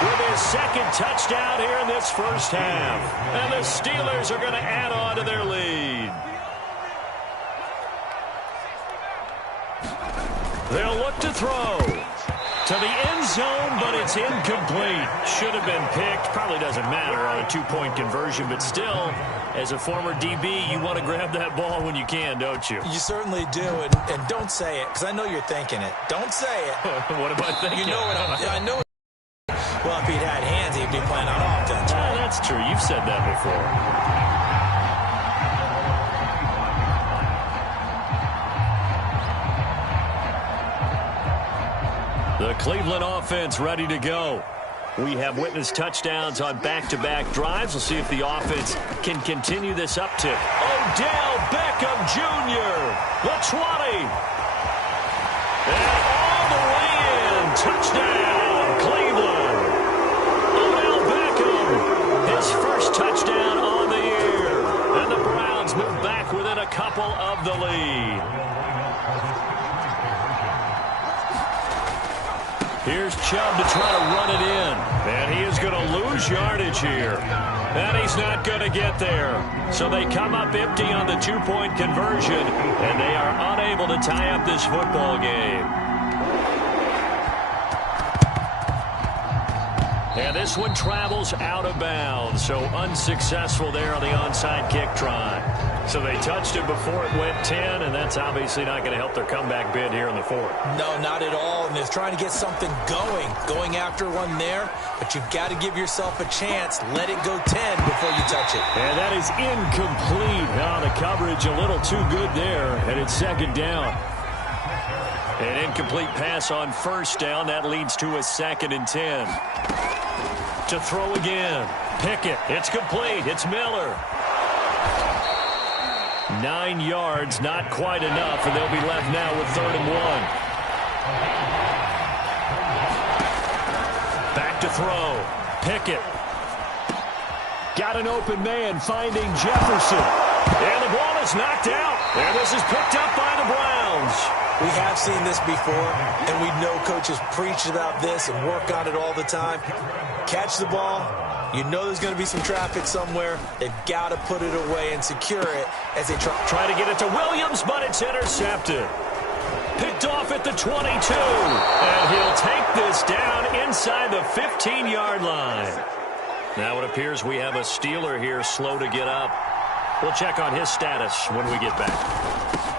with his 2nd touchdown here in this 1st half. And the Steelers are going to add on to their lead. They'll look to throw. To the end zone, but it's incomplete. Should have been picked. Probably doesn't matter on a two-point conversion, but still, as a former DB, you want to grab that ball when you can, don't you? You certainly do, and don't say it, because I know you're thinking it. Don't say it. What am I thinking? You know what I know. Well, if he'd had hands, he'd be playing on offense. Right? That's true. You've said that before. The Cleveland offense ready to go. We have witnessed touchdowns on back-to-back drives. We'll see if the offense can continue this uptick. Odell Beckham Jr., the 20. And all the way in. Touchdown, Cleveland. Odell Beckham, his first touchdown on the year. And the Browns move back within a couple of the lead. Here's Chubb to try to run it in. And he is going to lose yardage here. And he's not going to get there. So they come up empty on the two-point conversion, and they are unable to tie up this football game. And this one travels out of bounds, so unsuccessful there on the onside kick try. So they touched it before it went 10, and that's obviously not going to help their comeback bid here in the fourth. No, not at all, and they're trying to get something going after one there, but you've got to give yourself a chance. Let it go 10 before you touch it. And that is incomplete. Now the coverage a little too good there, and it's second down. An incomplete pass on first down. That leads to a 2nd and 10. To throw again. Pickett. It's complete. It's Miller. 9 yards, not quite enough, and they'll be left now with 3rd and 1. Back to throw. Pickett. Got an open man finding Jefferson. And the ball is knocked out. And this is picked up by the Browns. We have seen this before, and we know coaches preach about this and work on it all the time. Catch the ball. You know there's going to be some traffic somewhere. They've got to put it away and secure it as they try to get it to Williams, but it's intercepted. Picked off at the 22. And he'll take this down inside the 15-yard line. Now it appears we have a Steeler here slow to get up. We'll check on his status when we get back.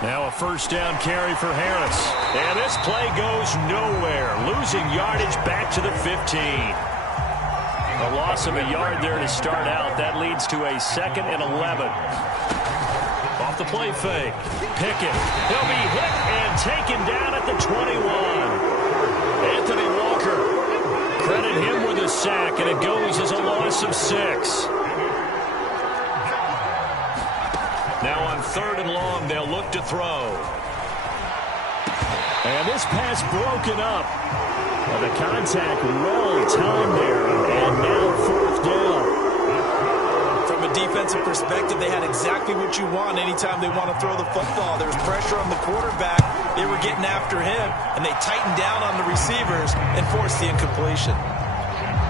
Now a first down carry for Harris. And this play goes nowhere. Losing yardage back to the 15. A loss of a yard there to start out. That leads to a 2nd and 11. Off the play fake. Pickett. He'll be hit and taken down at the 21. Anthony Walker. Credit him with a sack, and it goes as a loss of 6. Now on 3rd and long, they'll look to throw. And this pass broken up. Well, the contact well timed there, and now 4th down. From a defensive perspective, they had exactly what you want anytime they want to throw the football. There was pressure on the quarterback. They were getting after him, and they tightened down on the receivers and forced the incompletion.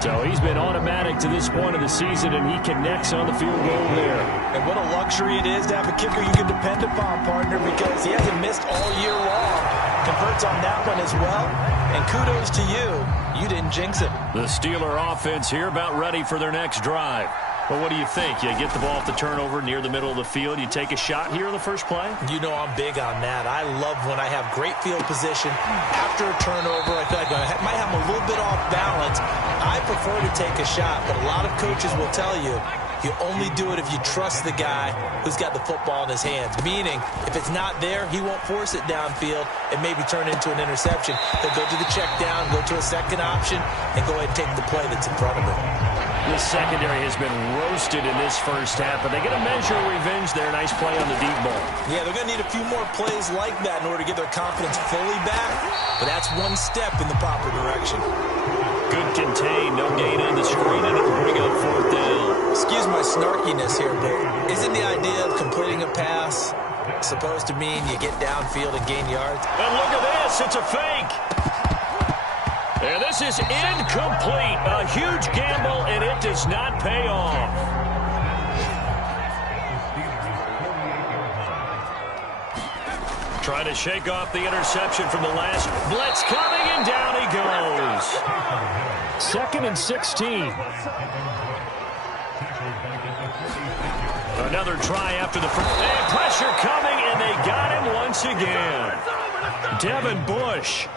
So he's been automatic to this point of the season, and he connects on the field goal there. And what a luxury it is to have a kicker you can depend upon, partner, because he hasn't missed all year long. Converts on that one as well. And kudos to you. You didn't jinx it. The Steeler offense here about ready for their next drive. Well, what do you think? You get the ball off the turnover near the middle of the field. You take a shot here on the first play? You know I'm big on that. I love when I have great field position. After a turnover, I feel like I might have a little bit off balance. I prefer to take a shot, but a lot of coaches will tell you, you only do it if you trust the guy who's got the football in his hands. Meaning, if it's not there, he won't force it downfield and maybe turn into an interception. He'll go to the check down, go to a second option, and go ahead and take the play that's in front of him. The secondary has been roasted in this first half, but they get a measure of revenge there. Nice play on the deep ball. Yeah, they're going to need a few more plays like that in order to get their confidence fully back, but that's one step in the proper direction. Good contain, no gain on the screen, and it'll bring up 4th down. Excuse my snarkiness here, but isn't the idea of completing a pass supposed to mean you get downfield and gain yards? And look at this, it's a fake. And this is incomplete. A huge gamble, and it does not pay off. Trying to shake off the interception from the last blitz coming, and down he goes. 2nd and 16. Another try after the first. And pressure coming, and they got him once again. Devin Bush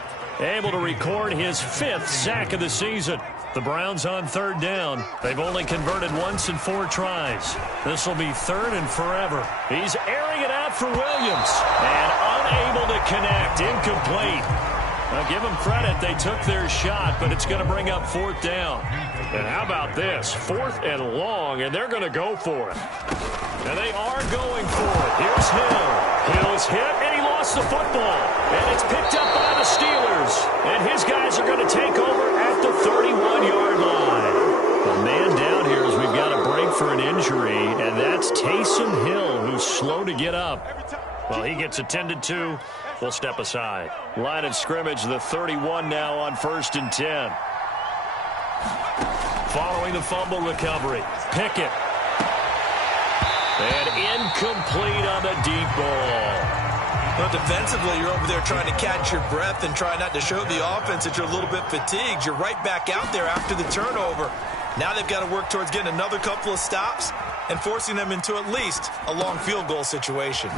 able to record his 5th sack of the season. The Browns on 3rd down. They've only converted once in 4 tries. This will be 3rd and forever. He's airing it out for Williams. And unable to connect. Incomplete. Now, give them credit. They took their shot, but it's going to bring up 4th down. And how about this? 4th and long, and they're going to go for it. And they are going for it. Here's Hill. Hill's hit, and he lost the football. And it's picked up by the Steelers. And his guys are going to take over at the 31-yard line. A man down here as we've got a break for an injury, and that's Taysom Hill, who's slow to get up. Well, he gets attended to. We'll step aside. Line of scrimmage, the 31 now on 1st and 10. Following the fumble recovery, Pickett. And incomplete on the deep ball. Well, defensively, you're over there trying to catch your breath and try not to show the offense that you're a little bit fatigued. You're right back out there after the turnover. Now they've got to work towards getting another couple of stops and forcing them into at least a long field goal situation.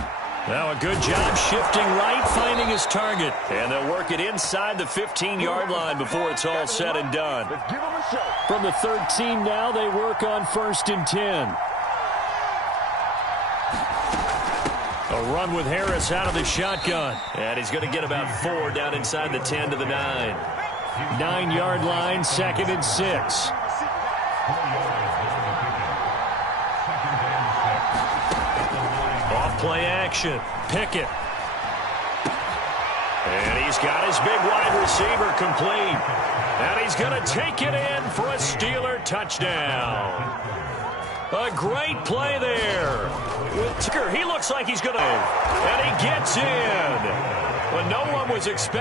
Now a good job shifting right, finding his target. And they'll work it inside the 15-yard line before it's all said and done. From the 13 now, they work on 1st and 10. A run with Harris out of the shotgun. And he's going to get about 4 down inside the 10 to the 9. 9-yard line, 2nd and 6. Off-play action. Pickett. And he's got his big wide receiver complete. And he's going to take it in for a Steeler touchdown. A great play there. He looks like he's going to. And he gets in. But no one was expecting.